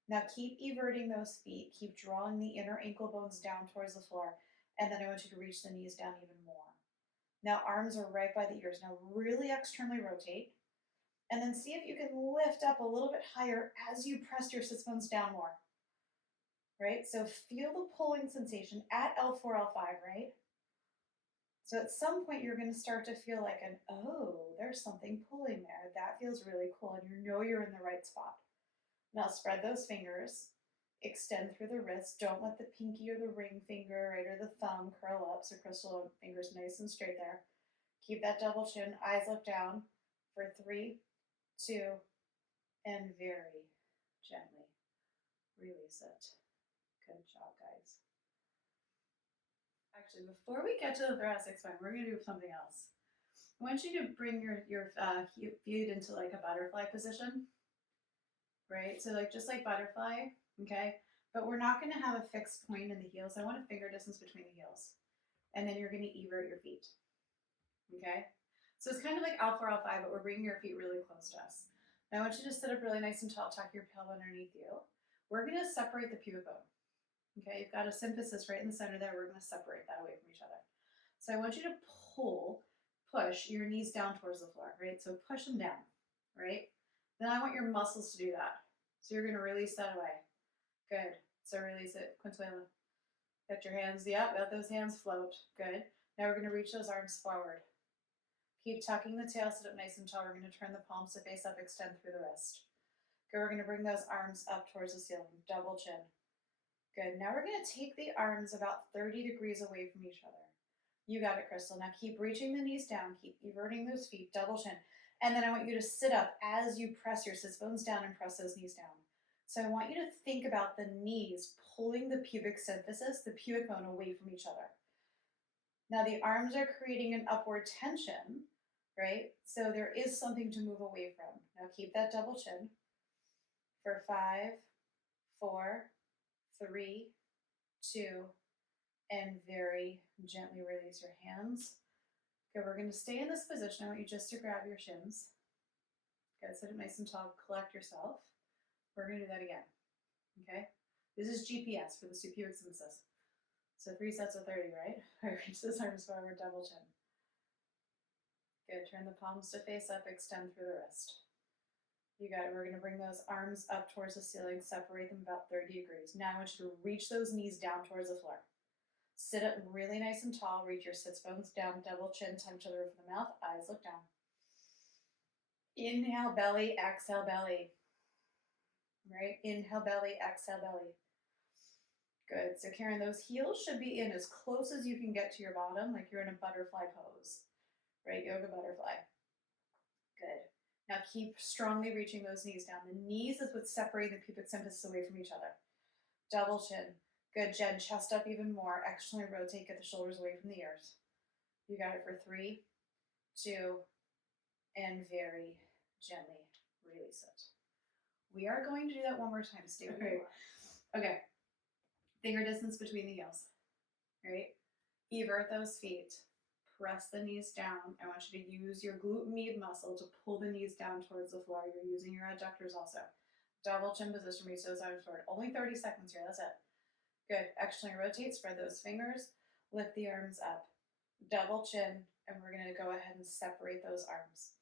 Now keep everting those feet, keep drawing the inner ankle bones down towards the floor, and then I want you to reach the knees down even more. Now arms are right by the ears. Now really externally rotate, and then see if you can lift up a little bit higher as you press your sits bones down more. Right? So feel the pulling sensation at L4, L5, right? So at some point you're going to start to feel like there's something pulling there. That feels really cool, and you know you're in the right spot. Now spread those fingers, extend through the wrist. Don't let the pinky or the ring finger, right, or the thumb curl up. So crystal fingers nice and straight there. Keep that double chin, eyes look down for 3, 2, and very gently release it. Good job, guys. Actually, before we get to the thoracic spine, we're going to do something else. I want you to bring your feet into like a butterfly position, right? So like just like butterfly, okay? But we're not going to have a fixed point in the heels. I want a finger distance between the heels. And then you're going to evert your feet, okay? So it's kind of like L4, L5, but we're bringing your feet really close to us. Now I want you to sit up really nice and tall, tuck your tailbone underneath you. We're going to separate the pubic bone. Okay, you've got a symphysis right in the center there. We're going to separate that away from each other. So I want you to push your knees down towards the floor, right? So push them down, right? Then I want your muscles to do that. So you're going to release that away. Good. So release it. Consuelo. Get your hands, let those hands float. Good. Now we're going to reach those arms forward. Keep tucking the tail, sit up nice and tall. We're going to turn the palms to face up, extend through the wrist. Good. We're going to bring those arms up towards the ceiling. Double chin. Good. Now we're going to take the arms about 30 degrees away from each other. You got it, Crystal. Now keep reaching the knees down. Keep everting those feet. Double chin. And then I want you to sit up as you press your sits bones down and press those knees down. So I want you to think about the knees pulling the pubic symphysis, the pubic bone, away from each other. Now the arms are creating an upward tension, right? So there is something to move away from. Now keep that double chin for 5, 4, 3, 2, and very gently release your hands. Okay, we're going to stay in this position. I want you just to grab your shins. Good, sit up nice and tall, collect yourself. We're going to do that again. Okay, this is GPS for the pubic symphysis. So 3 sets of 30, right? All right, reach those arms forward, double chin. Good, turn the palms to face up, extend through the wrist. You got it. We're going to bring those arms up towards the ceiling, separate them about 30 degrees. Now I want you to reach those knees down towards the floor. Sit up really nice and tall, reach your sits bones down, double chin, tongue to the roof of the mouth, eyes look down. Inhale, belly, exhale, belly. Right? Inhale, belly, exhale, belly. Good. So Karen, those heels should be in as close as you can get to your bottom, like you're in a butterfly pose, right? Yoga butterfly. Good. Now keep strongly reaching those knees down. The knees is what's separating the pubic symphysis away from each other. Double chin. Good, Jen. Chest up even more. Externally rotate. Get the shoulders away from the ears. You got it for 3, 2, and very gently release it. We are going to do that one more time. Stay with me. Okay. Finger distance between the heels. Right? Evert those feet. Press the knees down. I want you to use your glute med muscle to pull the knees down towards the floor. You're using your adductors also. Double chin position. Reach those arms forward. Only 30 seconds here. That's it. Good. Externally rotate. Spread those fingers. Lift the arms up. Double chin. And we're going to go ahead and separate those arms.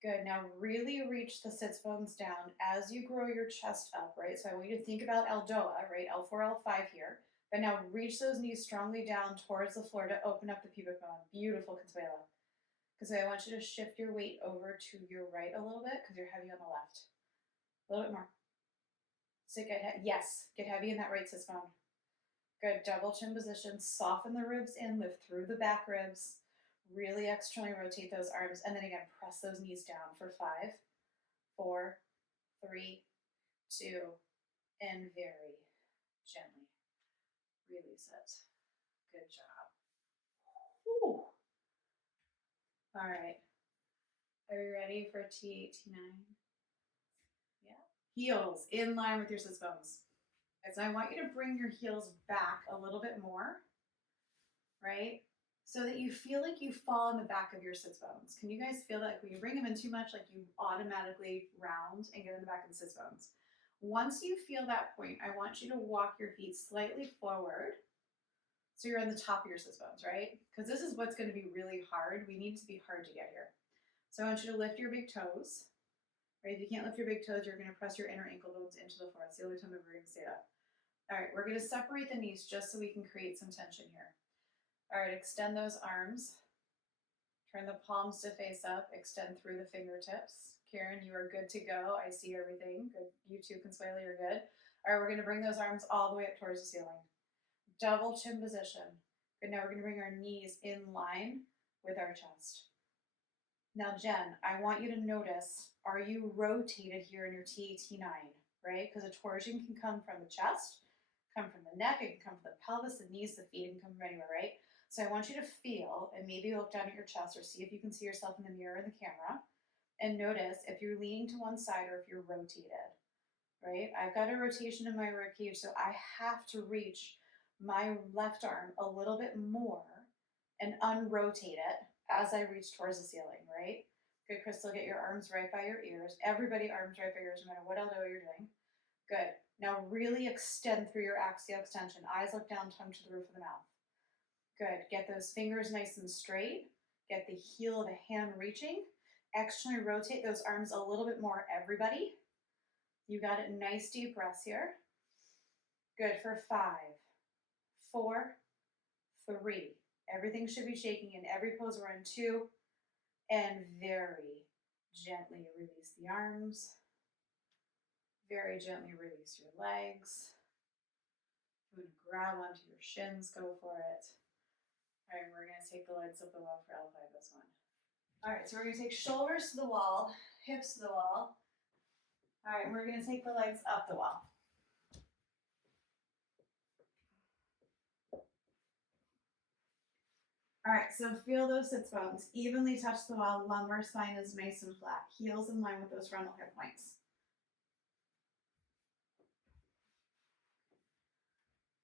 Good. Now really reach the sits bones down as you grow your chest up, right? So I want you to think about ELDOA, right? L4, L5 here. But now reach those knees strongly down towards the floor to open up the pubic bone. Beautiful, Consuelo. Consuelo, I want you to shift your weight over to your right a little bit because you're heavy on the left. A little bit more. So get heavy in that right sits bone. Good. Double chin position. Soften the ribs in, lift through the back ribs. Really externally rotate those arms. And then again, press those knees down for 5, 4, 3, 2, and very gently release it. Good job. Whew. All right. Are you ready for T8, T9? Yeah. Heels in line with your sits bones. So I want you to bring your heels back a little bit more, right? So that you feel like you fall in the back of your sits bones. Can you guys feel that? Like when you bring them in too much, like you automatically round and get in the back of the sits bones. Once you feel that point, I want you to walk your feet slightly forward. So you're on the top of your sits bones, right? Because this is what's going to be really hard. We need to be hard to get here. So I want you to lift your big toes. Right? If you can't lift your big toes, you're going to press your inner ankle bones into the floor. It's the only time that we're going to say that. All right, we're going to separate the knees just so we can create some tension here. All right, extend those arms. Turn the palms to face up. Extend through the fingertips. Karen, you are good to go. I see everything. Good. You too, Consuelo, you're good. All right, we're going to bring those arms all the way up towards the ceiling. Double chin position. Good, now we're going to bring our knees in line with our chest. Now, Jen, I want you to notice, are you rotated here in your T9, right? Because a torsion can come from the chest, come from the neck, it can come from the pelvis, the knees, the feet, it can come from anywhere, right? So I want you to feel, and maybe look down at your chest or see if you can see yourself in the mirror in the camera, and notice if you're leaning to one side or if you're rotated, right? I've got a rotation in my rib cage, so I have to reach my left arm a little bit more and unrotate it as I reach towards the ceiling, right? Good, Crystal, get your arms right by your ears. Everybody arms right by your ears, no matter what ELDOA you're doing. Good. Now really extend through your axial extension. Eyes look down, tongue to the roof of the mouth. Good. Get those fingers nice and straight. Get the heel of the hand reaching. Externally rotate those arms a little bit more, everybody. You got it. Nice deep breaths here. Good for 5, 4, 3. Everything should be shaking in every pose we're in. 2. And very gently release the arms. Very gently release your legs. I'm going to grab onto your shins. Go for it. All right, we're going to take the legs up the wall for L5 this one. All right, so we're going to take shoulders to the wall, hips to the wall. All right, we're going to take the legs up the wall. All right, so feel those sits bones evenly touch the wall. Lumbar spine is nice and flat. Heels in line with those frontal hip points.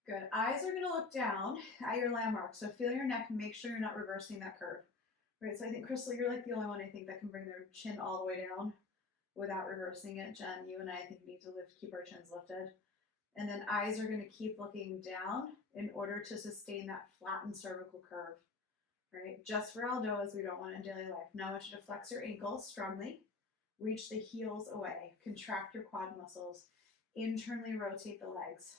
Good. Eyes are going to look down at your landmark. So feel your neck and make sure you're not reversing that curve. Right, so I think, Crystal, you're like the only one I think that can bring their chin all the way down without reversing it. Jen, you and I think need to keep our chins lifted. And then eyes are going to keep looking down in order to sustain that flattened cervical curve. Right, just for ELDOAs, we don't want it in daily life. Now I want you to flex your ankles strongly. Reach the heels away. Contract your quad muscles. Internally rotate the legs.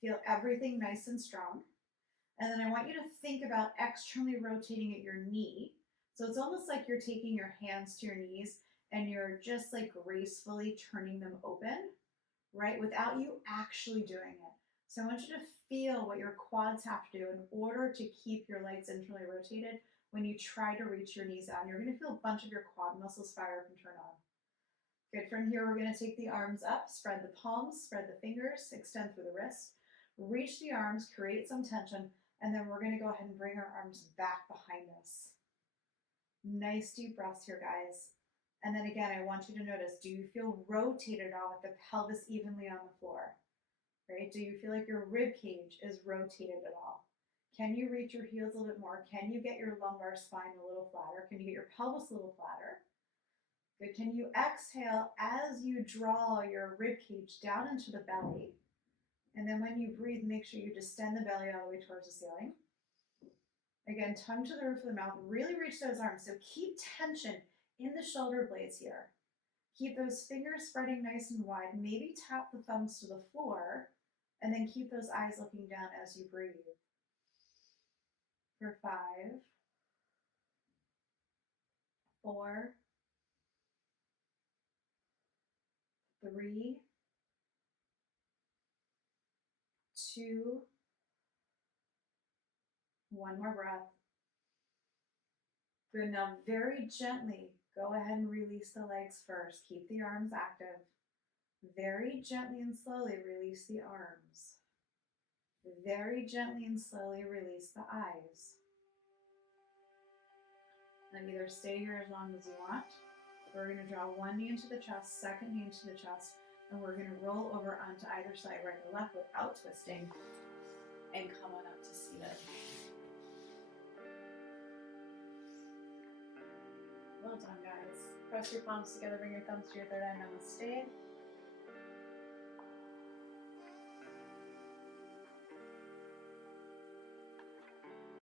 Feel everything nice and strong. And then I want you to think about externally rotating at your knee. So it's almost like you're taking your hands to your knees and you're just like gracefully turning them open, right? Without you actually doing it. So I want you to feel what your quads have to do in order to keep your legs internally rotated when you try to reach your knees out. You're going to feel a bunch of your quad muscles fire up and turn on. Good. From here, we're going to take the arms up, spread the palms, spread the fingers, extend through the wrist, reach the arms, create some tension, and then we're going to go ahead and bring our arms back behind us. Nice deep breaths here, guys. And then again, I want you to notice, do you feel rotated out with the pelvis evenly on the floor? Right? Do you feel like your rib cage is rotated at all? Can you reach your heels a little bit more? Can you get your lumbar spine a little flatter? Can you get your pelvis a little flatter? Good. Can you exhale as you draw your rib cage down into the belly? And then when you breathe, make sure you distend the belly all the way towards the ceiling. Again, tongue to the roof of the mouth. Really reach those arms. So keep tension in the shoulder blades here. Keep those fingers spreading nice and wide. Maybe tap the thumbs to the floor. And then keep those eyes looking down as you breathe. For 5, 4, 3, 2, one more breath. Good. Now very gently, go ahead and release the legs first. Keep the arms active. Very gently and slowly release the arms. Very gently and slowly release the eyes. And either stay here as long as you want. We're going to draw one knee into the chest, second knee into the chest, and we're going to roll over onto either side, right or left, without twisting, and come on up to seated. Well done, guys. Press your palms together, bring your thumbs to your third eye, namaste.